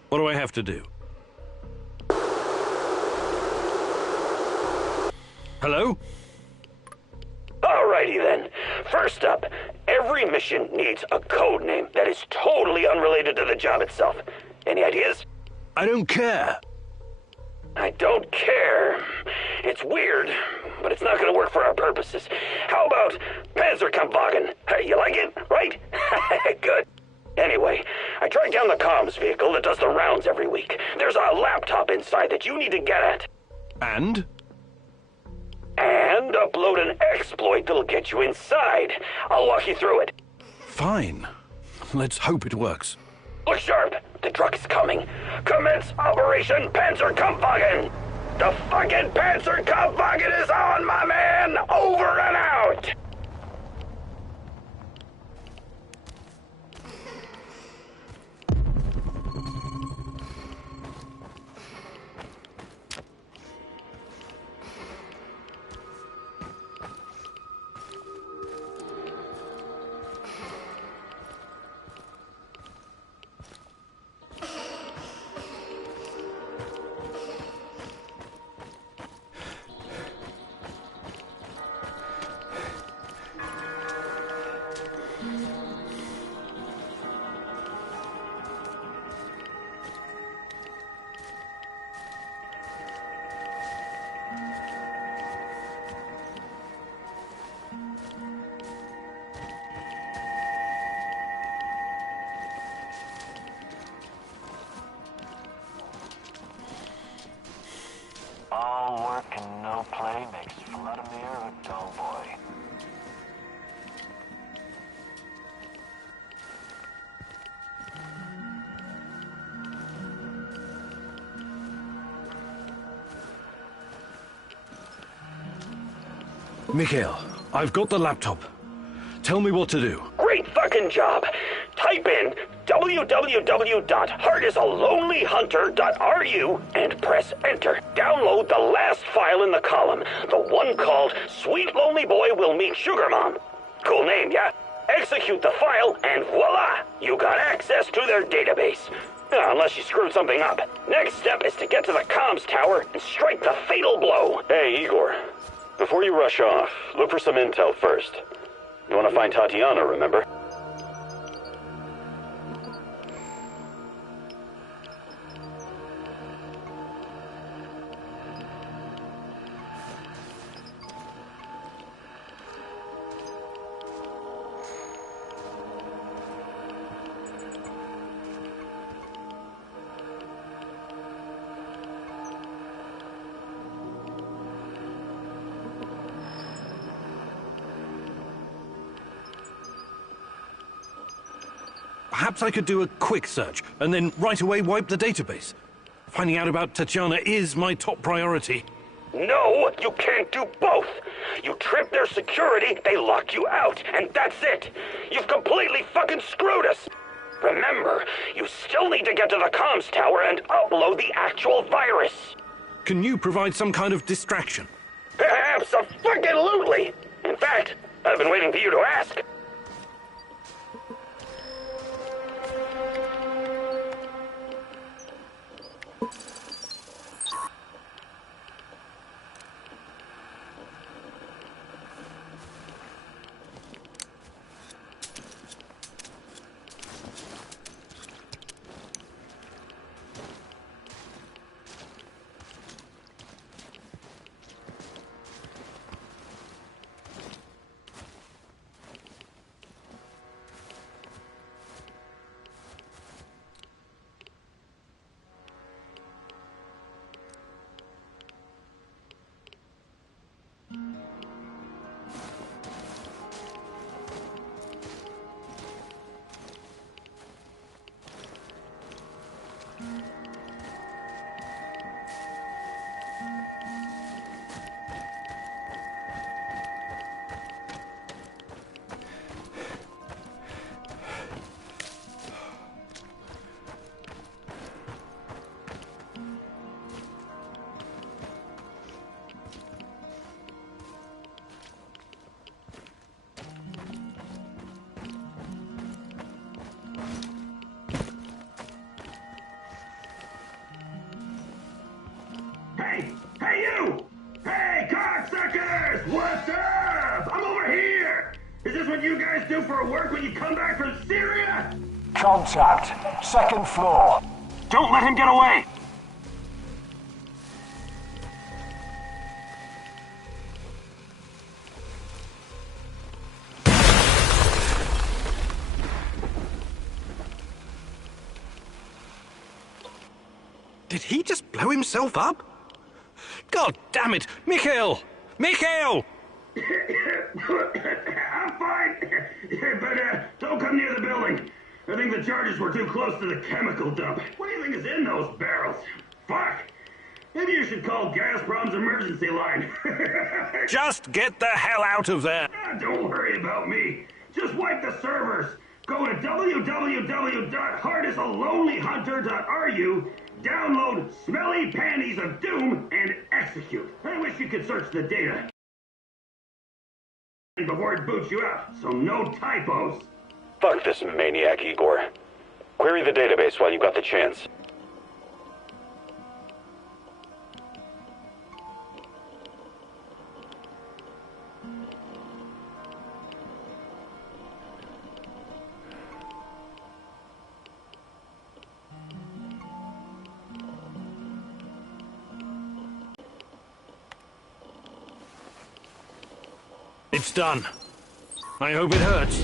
What do I have to do? Hello? Alrighty then. First up, every mission needs a code name that is totally unrelated to the job itself. Any ideas? I don't care. I don't care. It's weird, but it's not going to work for our purposes. How about Panzerkampfwagen? You like it, right? Good. Anyway, I tracked down the comms vehicle that does the rounds every week. There's a laptop inside that you need to get at. And? And upload an exploit that'll get you inside. I'll walk you through it. Fine. Let's hope it works. Look sharp. The truck is coming. Commence Operation Panzerkampfwagen. The fucking Panzerkampfwagen is on, my man! Over and out! Mikhail, I've got the laptop. Tell me what to do. Great fucking job. Type in www.heartisalonelyhunter.ru and press enter. Download the last file in the column, the one called Sweet Lonely Boy Will Meet Sugar Mom. Cool name, yeah? Execute the file and voila, you got access to their database. Unless you screwed something up. Next step is to get to the comms tower and strike the fatal blow. Hey, Igor. Before you rush off, look for some intel first. You want to find Tatiana, remember? Perhaps I could do a quick search, and then right away wipe the database. Finding out about Tatiana is my top priority. No, you can't do both. You trip their security, they lock you out, and that's it. You've completely fucking screwed us. Remember, you still need to get to the comms tower and upload the actual virus. Can you provide some kind of distraction? Abso-fucking-lutely. In fact, I've been waiting for you to ask. Hey, you! Hey, cocksuckers! What's up? I'm over here! Is this what you guys do for work when you come back from Syria? Contact. Second floor. Don't let him get away! Did he just blow himself up? God damn it! Mikhail! Mikhail! I'm fine, but don't come near the building. I think the charges were too close to the chemical dump. What do you think is in those barrels? Fuck! Maybe you should call Gazprom's emergency line. Just get the hell out of there! Don't worry about me. Just wipe the servers. Go to www.heartisalonelyhunter.ru, download Smelly Panties of Doom, and execute. I wish you could search the data before it boots you out, so no typos. Fuck this maniac, Igor. Query the database while you got the chance. It's done. I hope it hurts.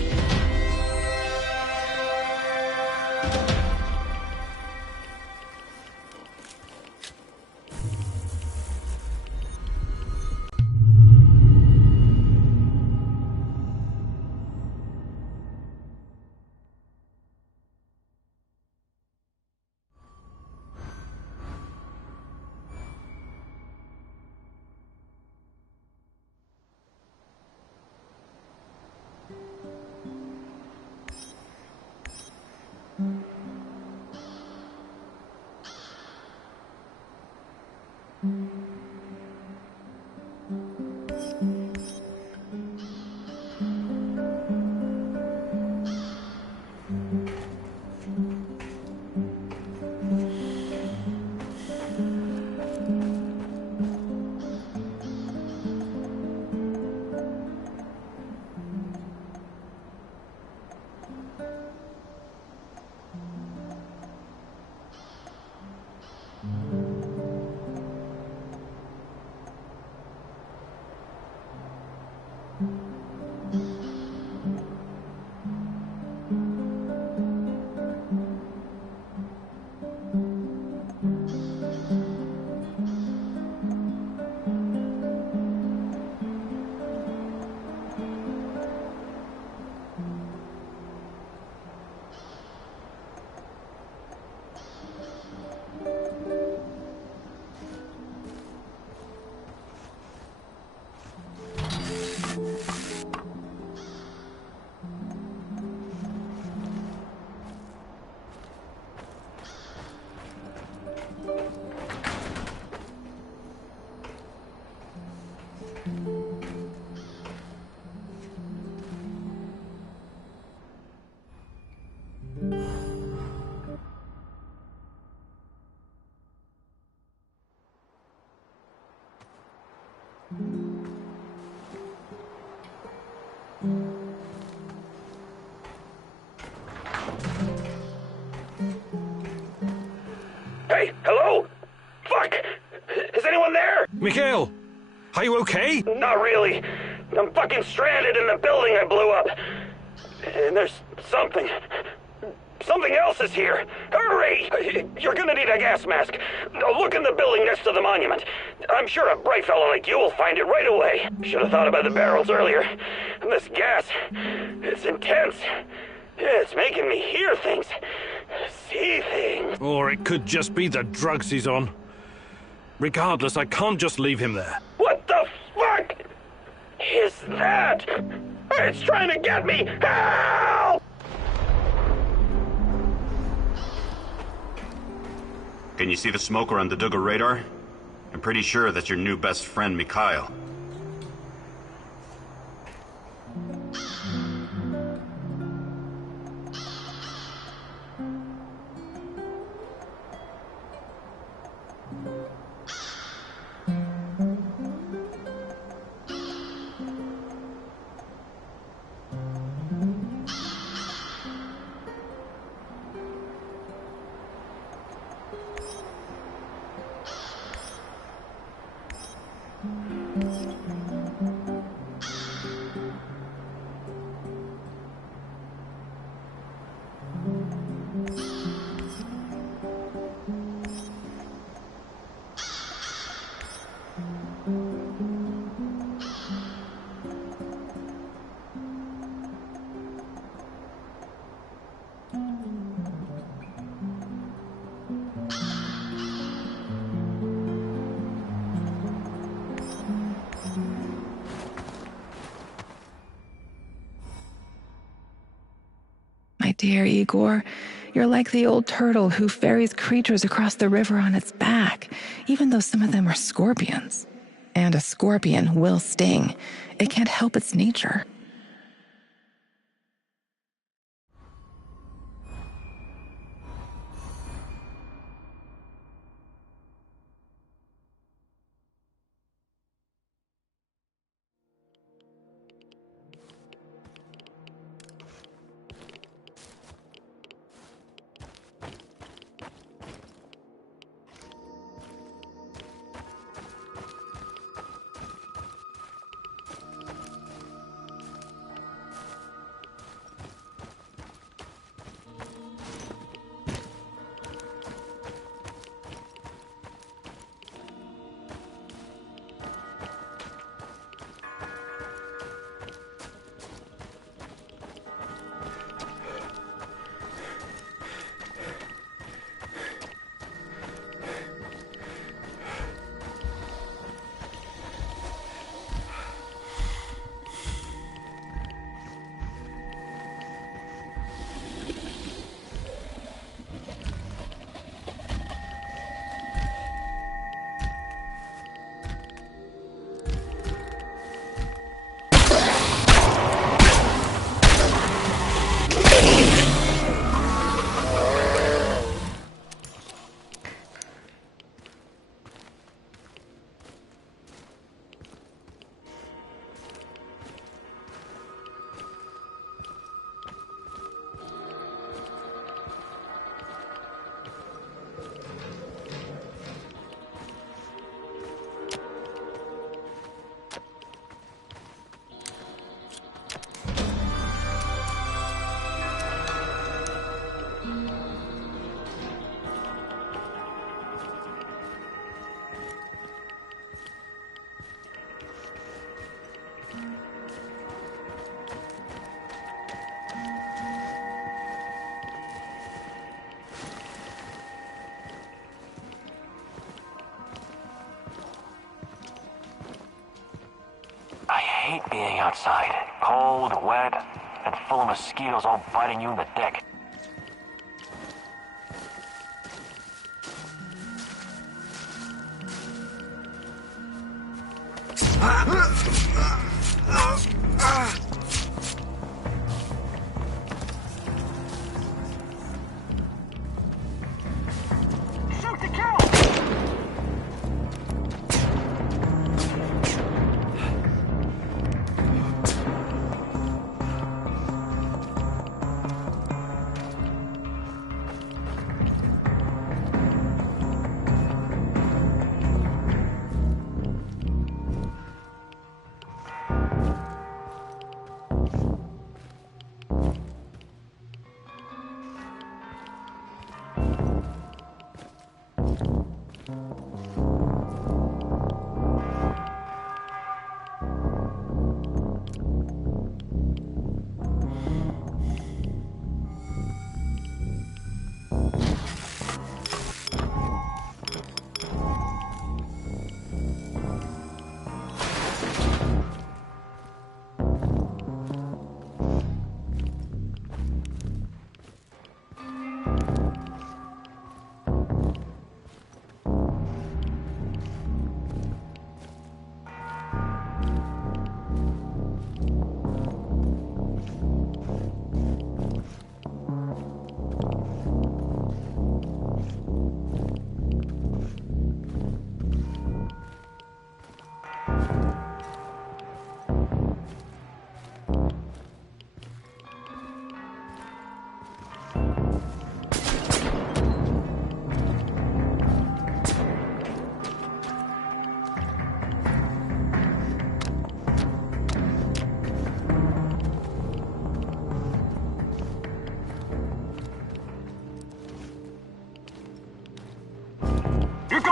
Hey, hello? Fuck! Is anyone there? Mikhail! Are you okay? Not really. I'm fucking stranded in the building I blew up. And there's something else is here. Hurry! You're gonna need a gas mask. Look in the building next to the monument. I'm sure a bright fellow like you will find it right away. Should have thought about the barrels earlier. And this gas, it's intense. It's making me hear things, see things. Or it could just be the drugs he's on. Regardless, I can't just leave him there. What the fuck is that? It's trying to get me! Help! Can you see the smoker on the Duga radar? I'm pretty sure that's your new best friend, Mikhail. Dear Igor, you're like the old turtle who ferries creatures across the river on its back, even though some of them are scorpions. And a scorpion will sting. It can't help its nature. I hate being outside. Cold, wet, and full of mosquitoes all biting you in the dick. Shoot to kill!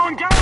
going down!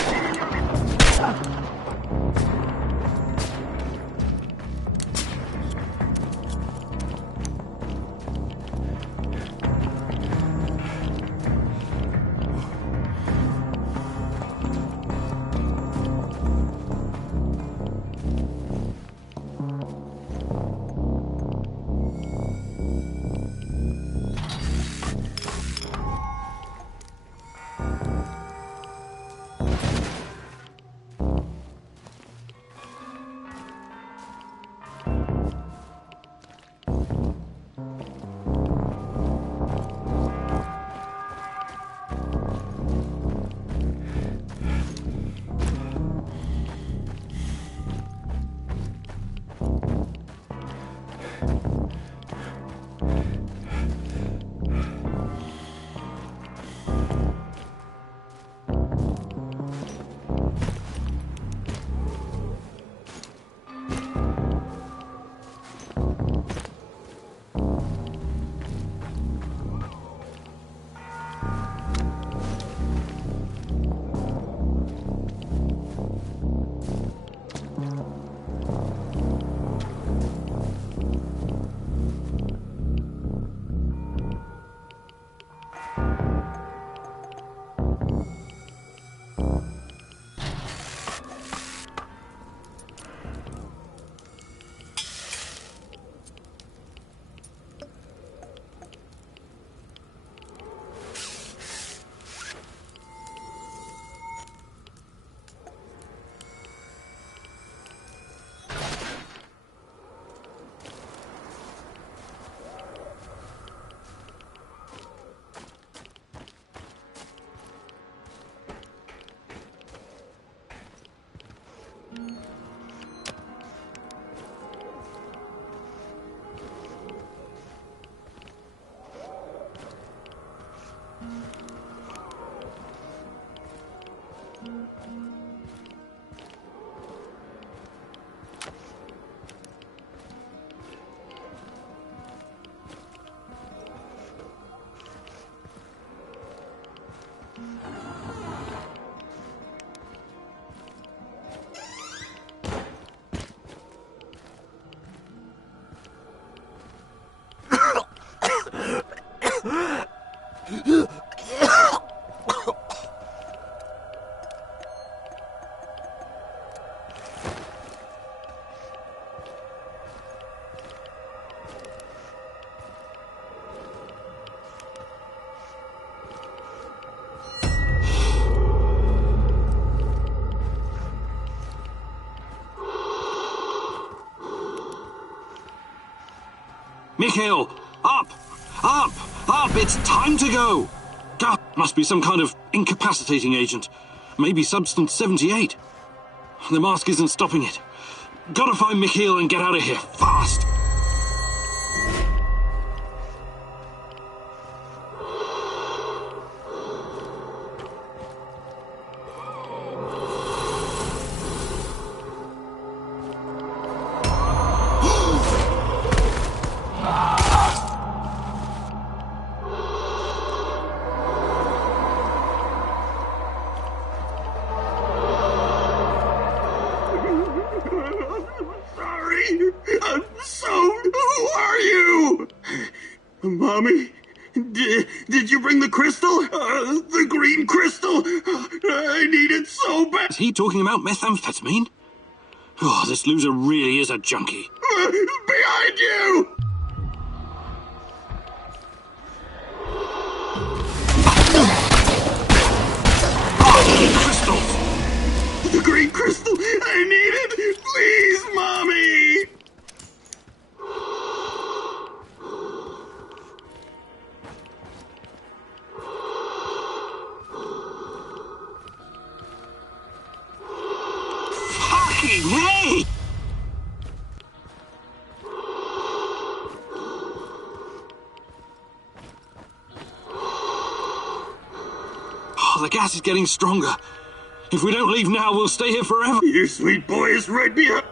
Mikhail! Up! Up! Up! It's time to go! God, must be some kind of incapacitating agent. Maybe Substance 78. The mask isn't stopping it. Gotta find Mikhail and get out of here, fast! Mommy? Did you bring the crystal? The green crystal? I need it so bad. Is he talking about methamphetamine? Oh, this loser really is a junkie. Behind you! Crystals! The green crystal! I need it! Please, Mommy! Hey! Oh, the gas is getting stronger. If we don't leave now, we'll stay here forever. Your sweet boy is right behind.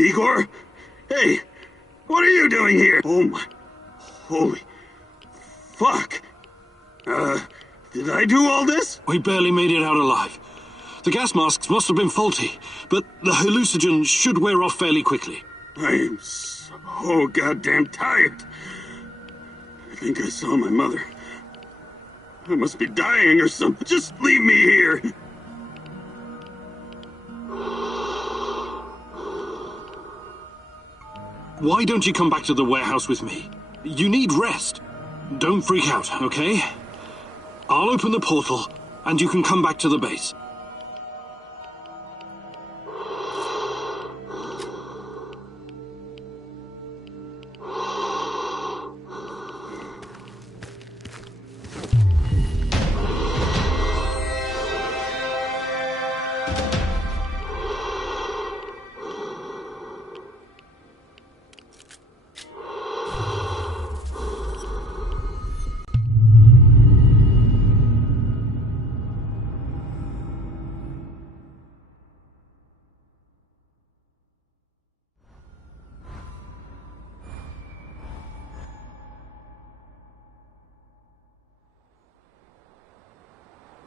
Igor? Hey, what are you doing here? Oh my... Holy... Fuck. Did I do all this? We barely made it out alive. The gas masks must have been faulty, but the hallucinogen should wear off fairly quickly. I am so goddamn tired. I think I saw my mother. I must be dying or something. Just leave me here. Why don't you come back to the warehouse with me? You need rest. Don't freak out, okay? I'll open the portal, and you can come back to the base.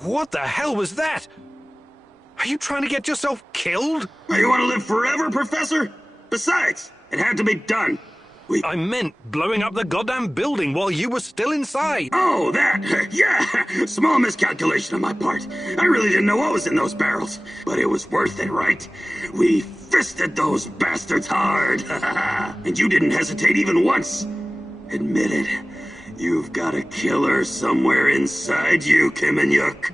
What the hell was that? Are you trying to get yourself killed? You want to live forever, Professor? Besides, it had to be done. I meant blowing up the goddamn building while you were still inside. Oh, that? Yeah, small miscalculation on my part. I really didn't know what was in those barrels. But it was worth it, right? We fisted those bastards hard. And you didn't hesitate even once. Admit it. You've got a killer somewhere inside you, Kiminyuk.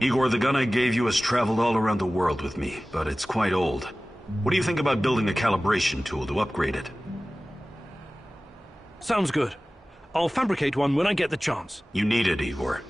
Igor, the gun I gave you has traveled all around the world with me, but it's quite old. What do you think about building a calibration tool to upgrade it? Sounds good. I'll fabricate one when I get the chance. You need it, Igor.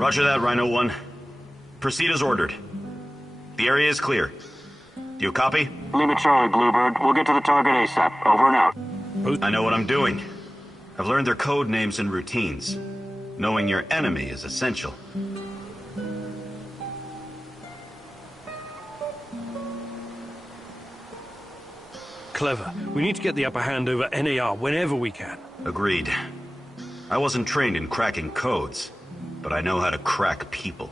Roger that, Rhino 1. Proceed as ordered. The area is clear. Do you copy? Lima Charlie, Bluebird. We'll get to the target ASAP. Over and out. I know what I'm doing. I've learned their code names and routines. Knowing your enemy is essential. Clever. We need to get the upper hand over NAR whenever we can. Agreed. I wasn't trained in cracking codes, but I know how to crack people.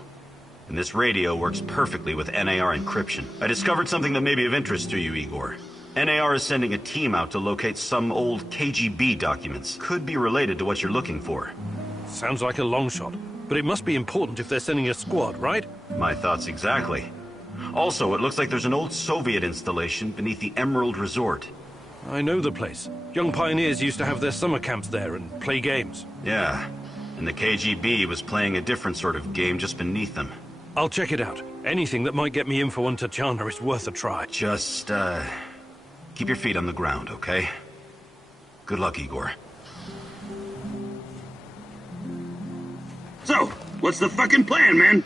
And this radio works perfectly with NAR encryption. I discovered something that may be of interest to you, Igor. NAR is sending a team out to locate some old KGB documents. Could be related to what you're looking for. Sounds like a long shot, but it must be important if they're sending a squad, right? My thoughts exactly. Also, it looks like there's an old Soviet installation beneath the Emerald Resort. I know the place. Young pioneers used to have their summer camps there and play games. Yeah, and the KGB was playing a different sort of game just beneath them. I'll check it out. Anything that might get me info on Tatiana is worth a try. Just, keep your feet on the ground, okay? Good luck, Igor. So, what's the fucking plan, man?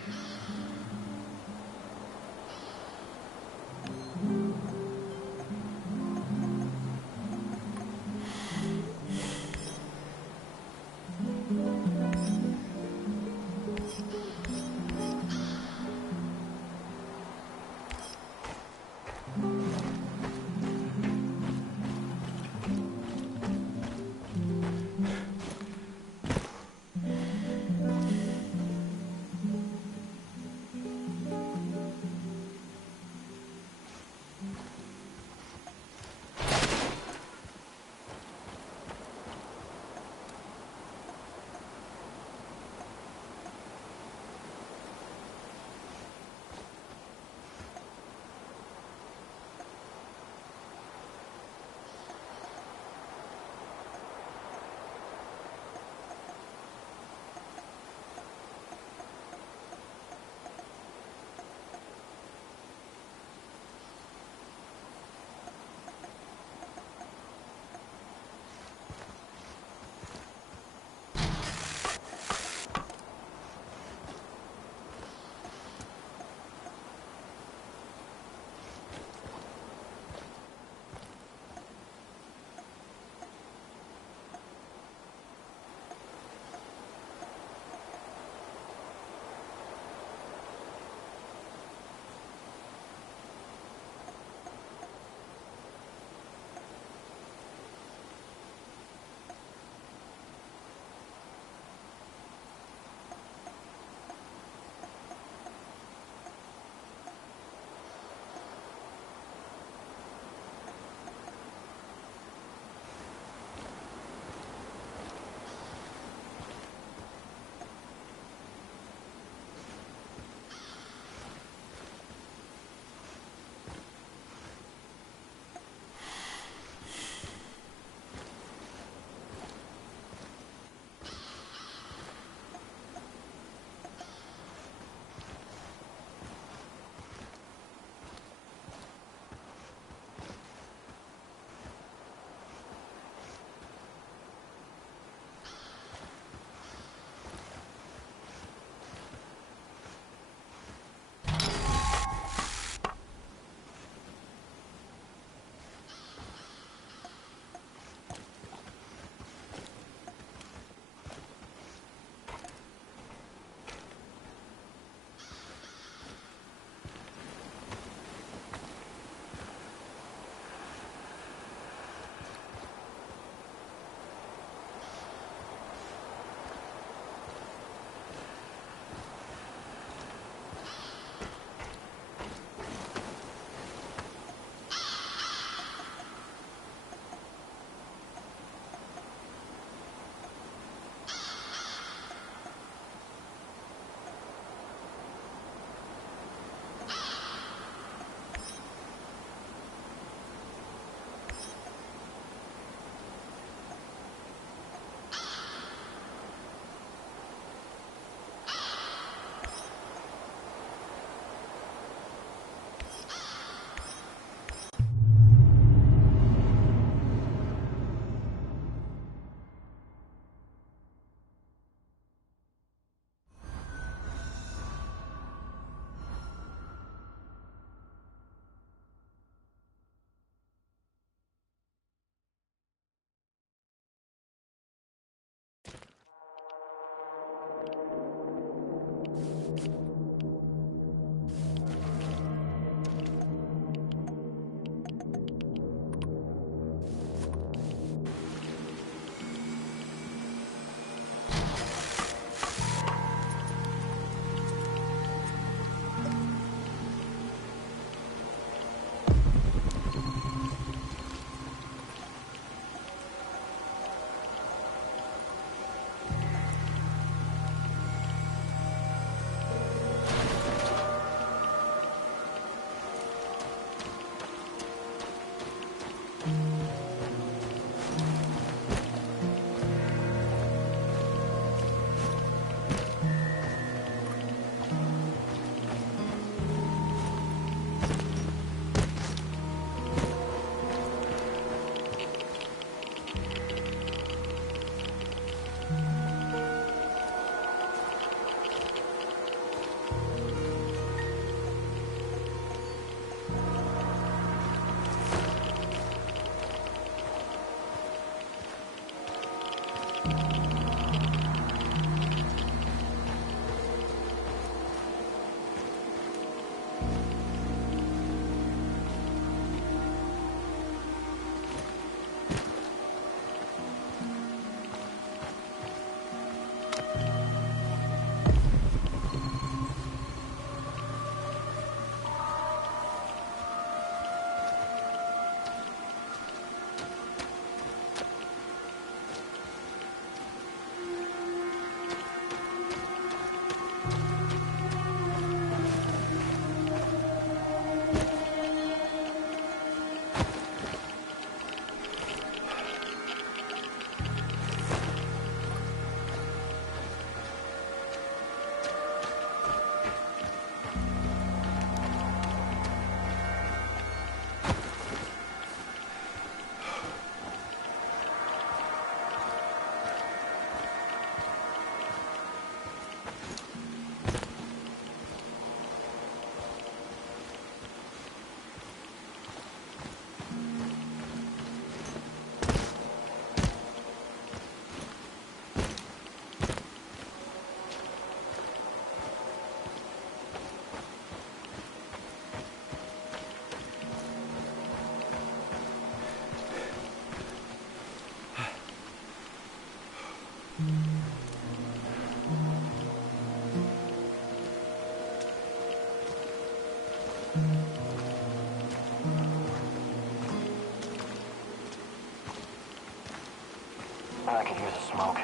I could use a smoke.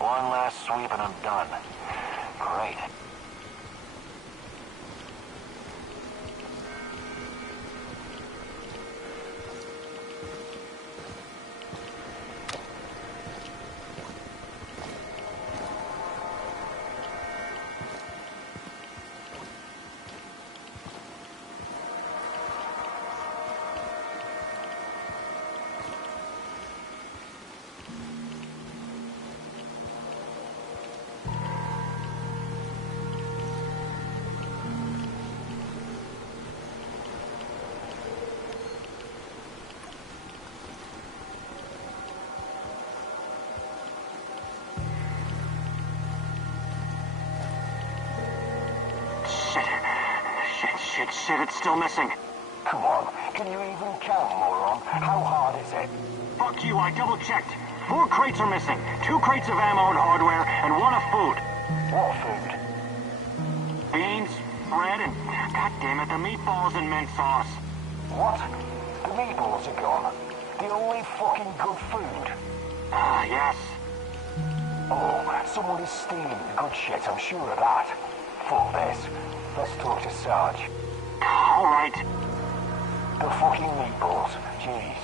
One last sweep and I'm done. Great. Shit, it's still missing. Come on, can you even count, moron? How hard is it? Fuck you, I double-checked. 4 crates are missing. 2 crates of ammo and hardware, and 1 of food. What food? Beans, bread, and, goddammit, the meatballs and mint sauce. What? The meatballs are gone? The only fucking good food? Yes. Oh, someone is stealing the good shit, I'm sure of that. Fuck this. Let's talk to Sarge. All right. The fucking meatballs. Jeez.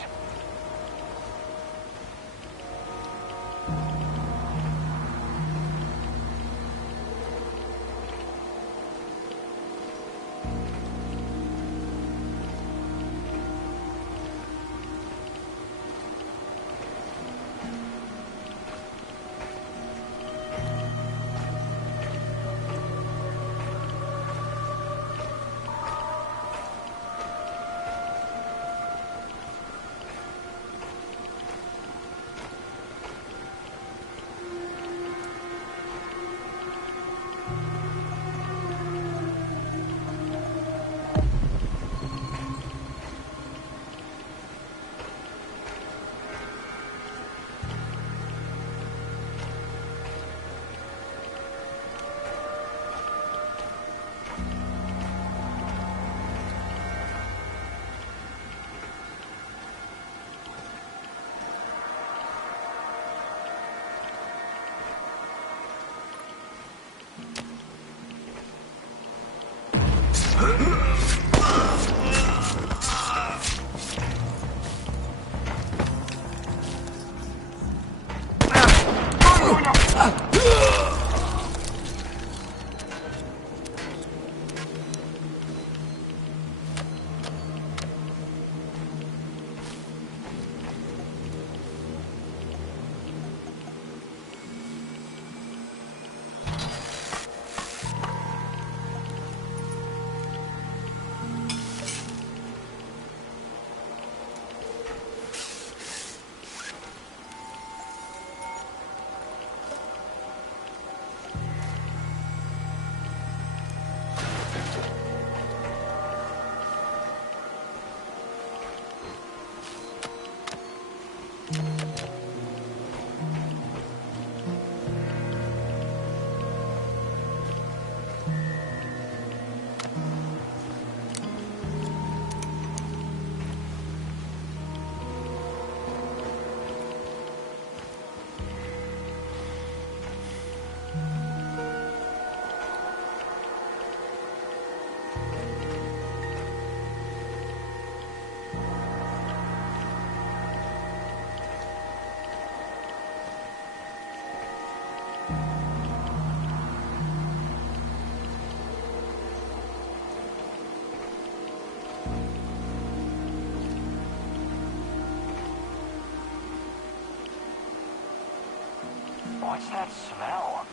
What's that smell?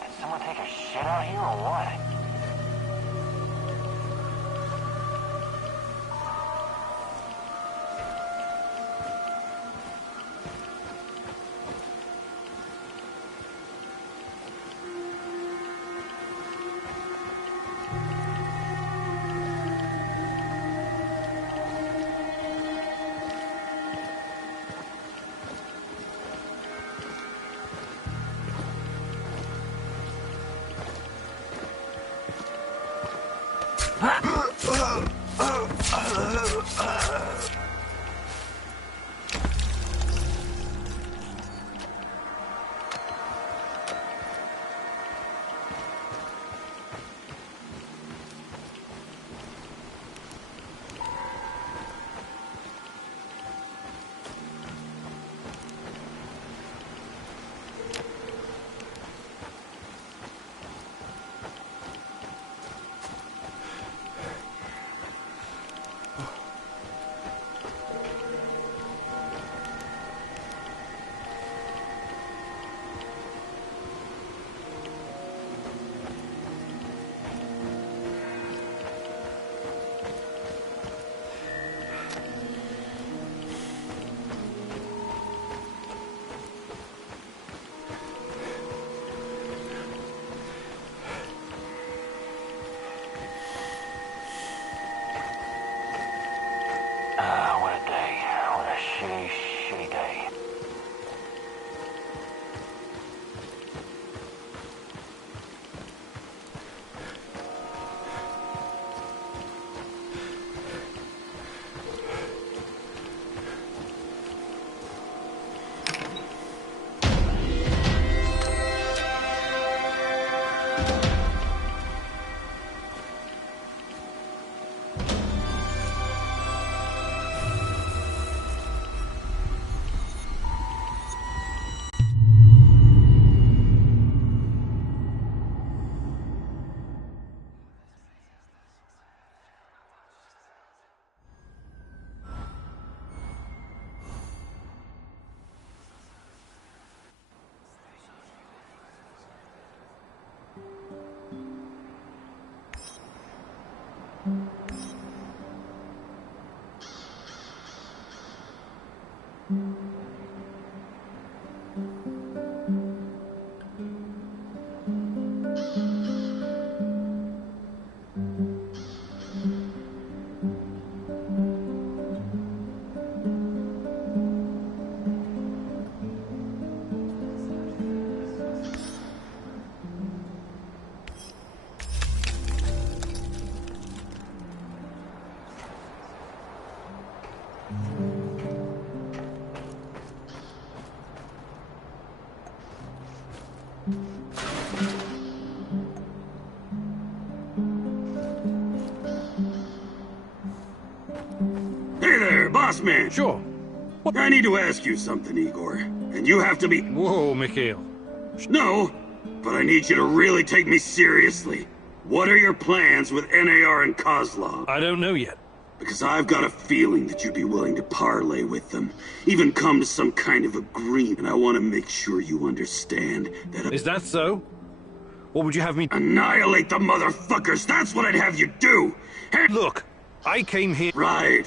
Did someone take a shit out here or what? What a day. What a shitty, shitty day. boss man. Sure. What? I need to ask you something, Igor. And you have to be... Whoa, Mikhail. No, but I need you to really take me seriously. What are your plans with NAR and Kozlov? I don't know yet. Because I've got a feeling that you'd be willing to parlay with them. Even come to some kind of agreement. I want to make sure you understand that... Is that so? What would you have me... Annihilate the motherfuckers! That's what I'd have you do! Hey... Look, I came here... Right.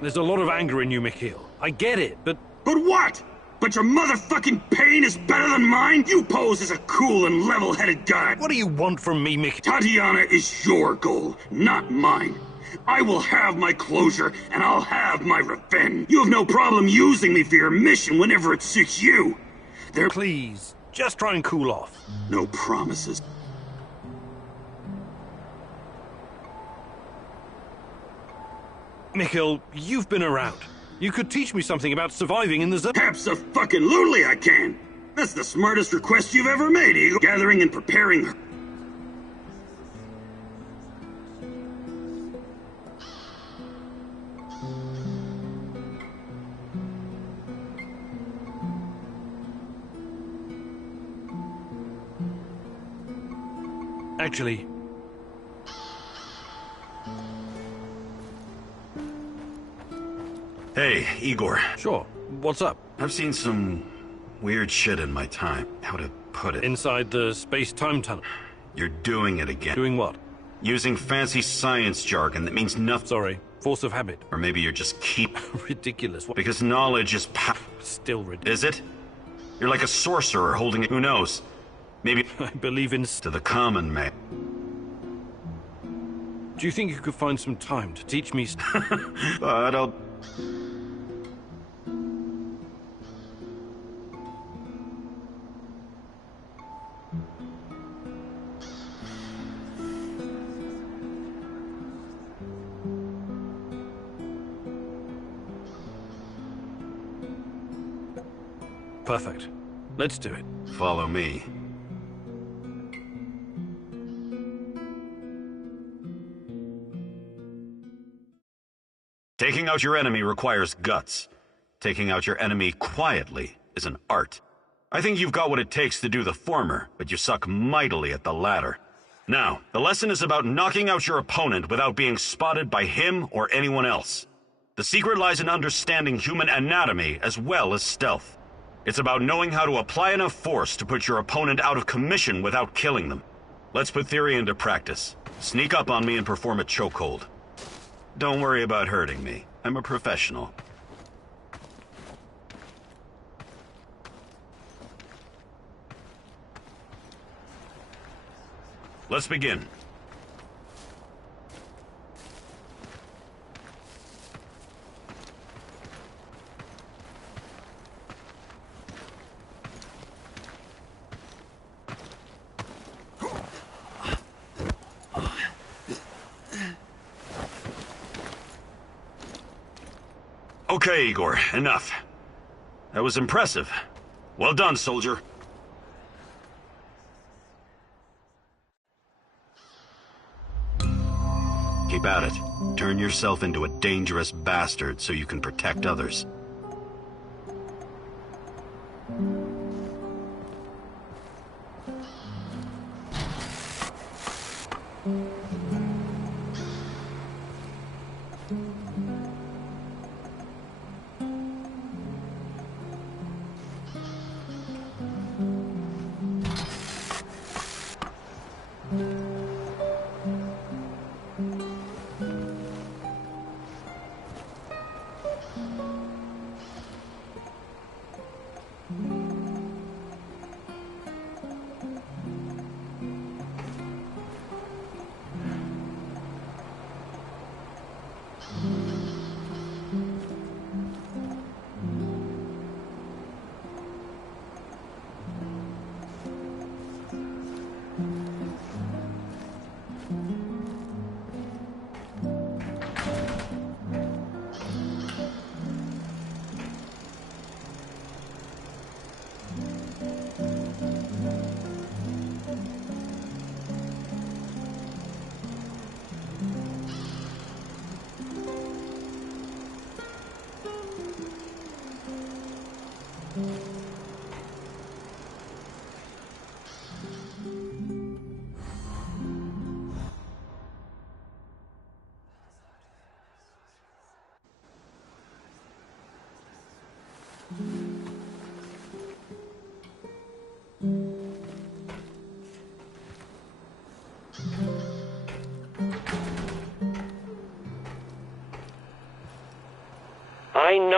There's a lot of anger in you, Mikhail. I get it, but... But what? But your motherfucking pain is better than mine? You pose as a cool and level-headed guy. What do you want from me, Mikhail? Tatiana is your goal, not mine. I will have my closure, and I'll have my revenge. You have no problem using me for your mission whenever it suits you. Please, just try and cool off. No promises. Mikhail, you've been around. You could teach me something about surviving in the zone. Abso-fucking-lutely I can. That's the smartest request you've ever made, Eagle. Gathering and preparing her. Actually... Hey, Igor. Sure. What's up? I've seen some weird shit in my time. How to put it? Inside the space-time tunnel. You're doing it again. Doing what? Using fancy science jargon that means nothing. Sorry. Force of habit. Or maybe you're just Ridiculous. Because knowledge is Still ridiculous. Is it? You're like a sorcerer holding it. Who knows? Maybe... I believe in... To the common man. Do you think you could find some time to teach me... But I'll... Perfect. Let's do it. Follow me. Taking out your enemy requires guts. Taking out your enemy quietly is an art. I think you've got what it takes to do the former, but you suck mightily at the latter. Now, the lesson is about knocking out your opponent without being spotted by him or anyone else. The secret lies in understanding human anatomy as well as stealth. It's about knowing how to apply enough force to put your opponent out of commission without killing them. Let's put theory into practice. Sneak up on me and perform a chokehold. Don't worry about hurting me. I'm a professional. Let's begin. Okay, Igor, enough. That was impressive. Well done, soldier. Keep at it. Turn yourself into a dangerous bastard so you can protect others.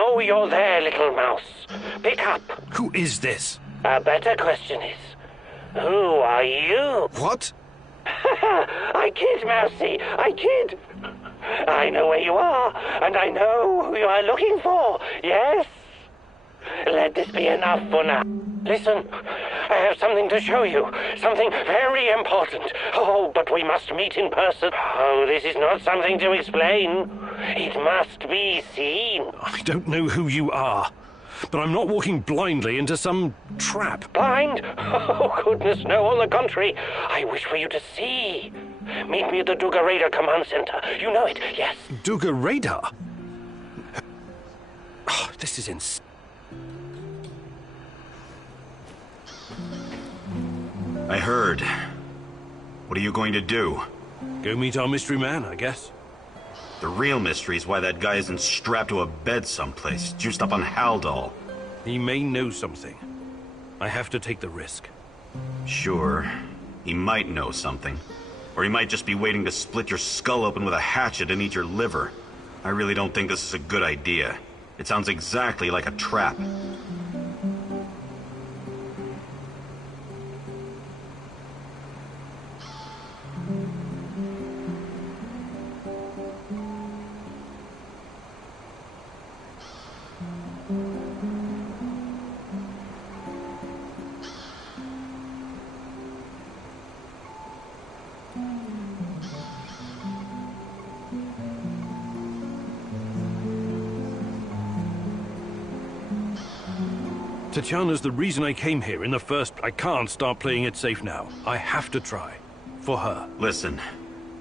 know you're there, little mouse. Pick up. Who is this? A better question is, who are you? What? I kid, Mousy. I kid. I know where you are, and I know who you are looking for. Yes? Let this be enough for now. Listen, I have something to show you. Something very important. Oh, but we must meet in person. Oh, this is not something to explain. It must be seen. I don't know who you are, but I'm not walking blindly into some trap. Blind? Oh, goodness, no, on the contrary. I wish for you to see. Meet me at the Duga Radar Command Center. You know it, yes. Duga Radar? Oh, this is insane. I heard. What are you going to do? Go meet our mystery man, I guess. The real mystery is why that guy isn't strapped to a bed someplace, juiced up on Haldol. He may know something. I have to take the risk. Sure. He might know something. Or he might just be waiting to split your skull open with a hatchet and eat your liver. I really don't think this is a good idea. It sounds exactly like a trap. Tatiana's the reason I came here in the first... I can't start playing it safe now. I have to try. For her. Listen,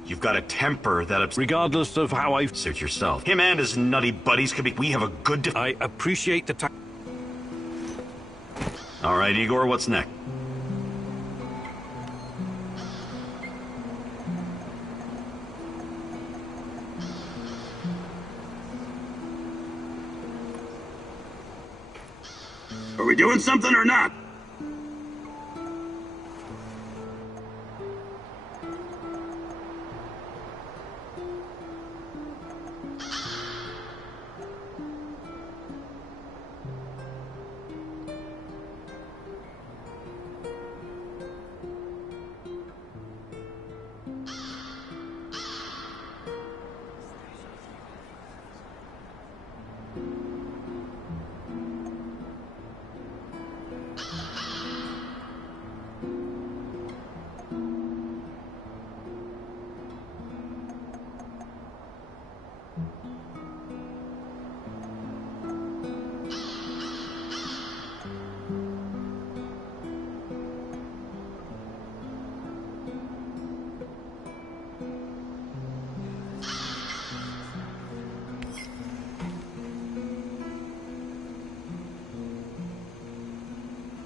you've got a temper that... Regardless of how I... Suit yourself. Him and his nutty buddies could be... We have a good... I appreciate the time. All right, Igor, what's next? Are we doing something or not?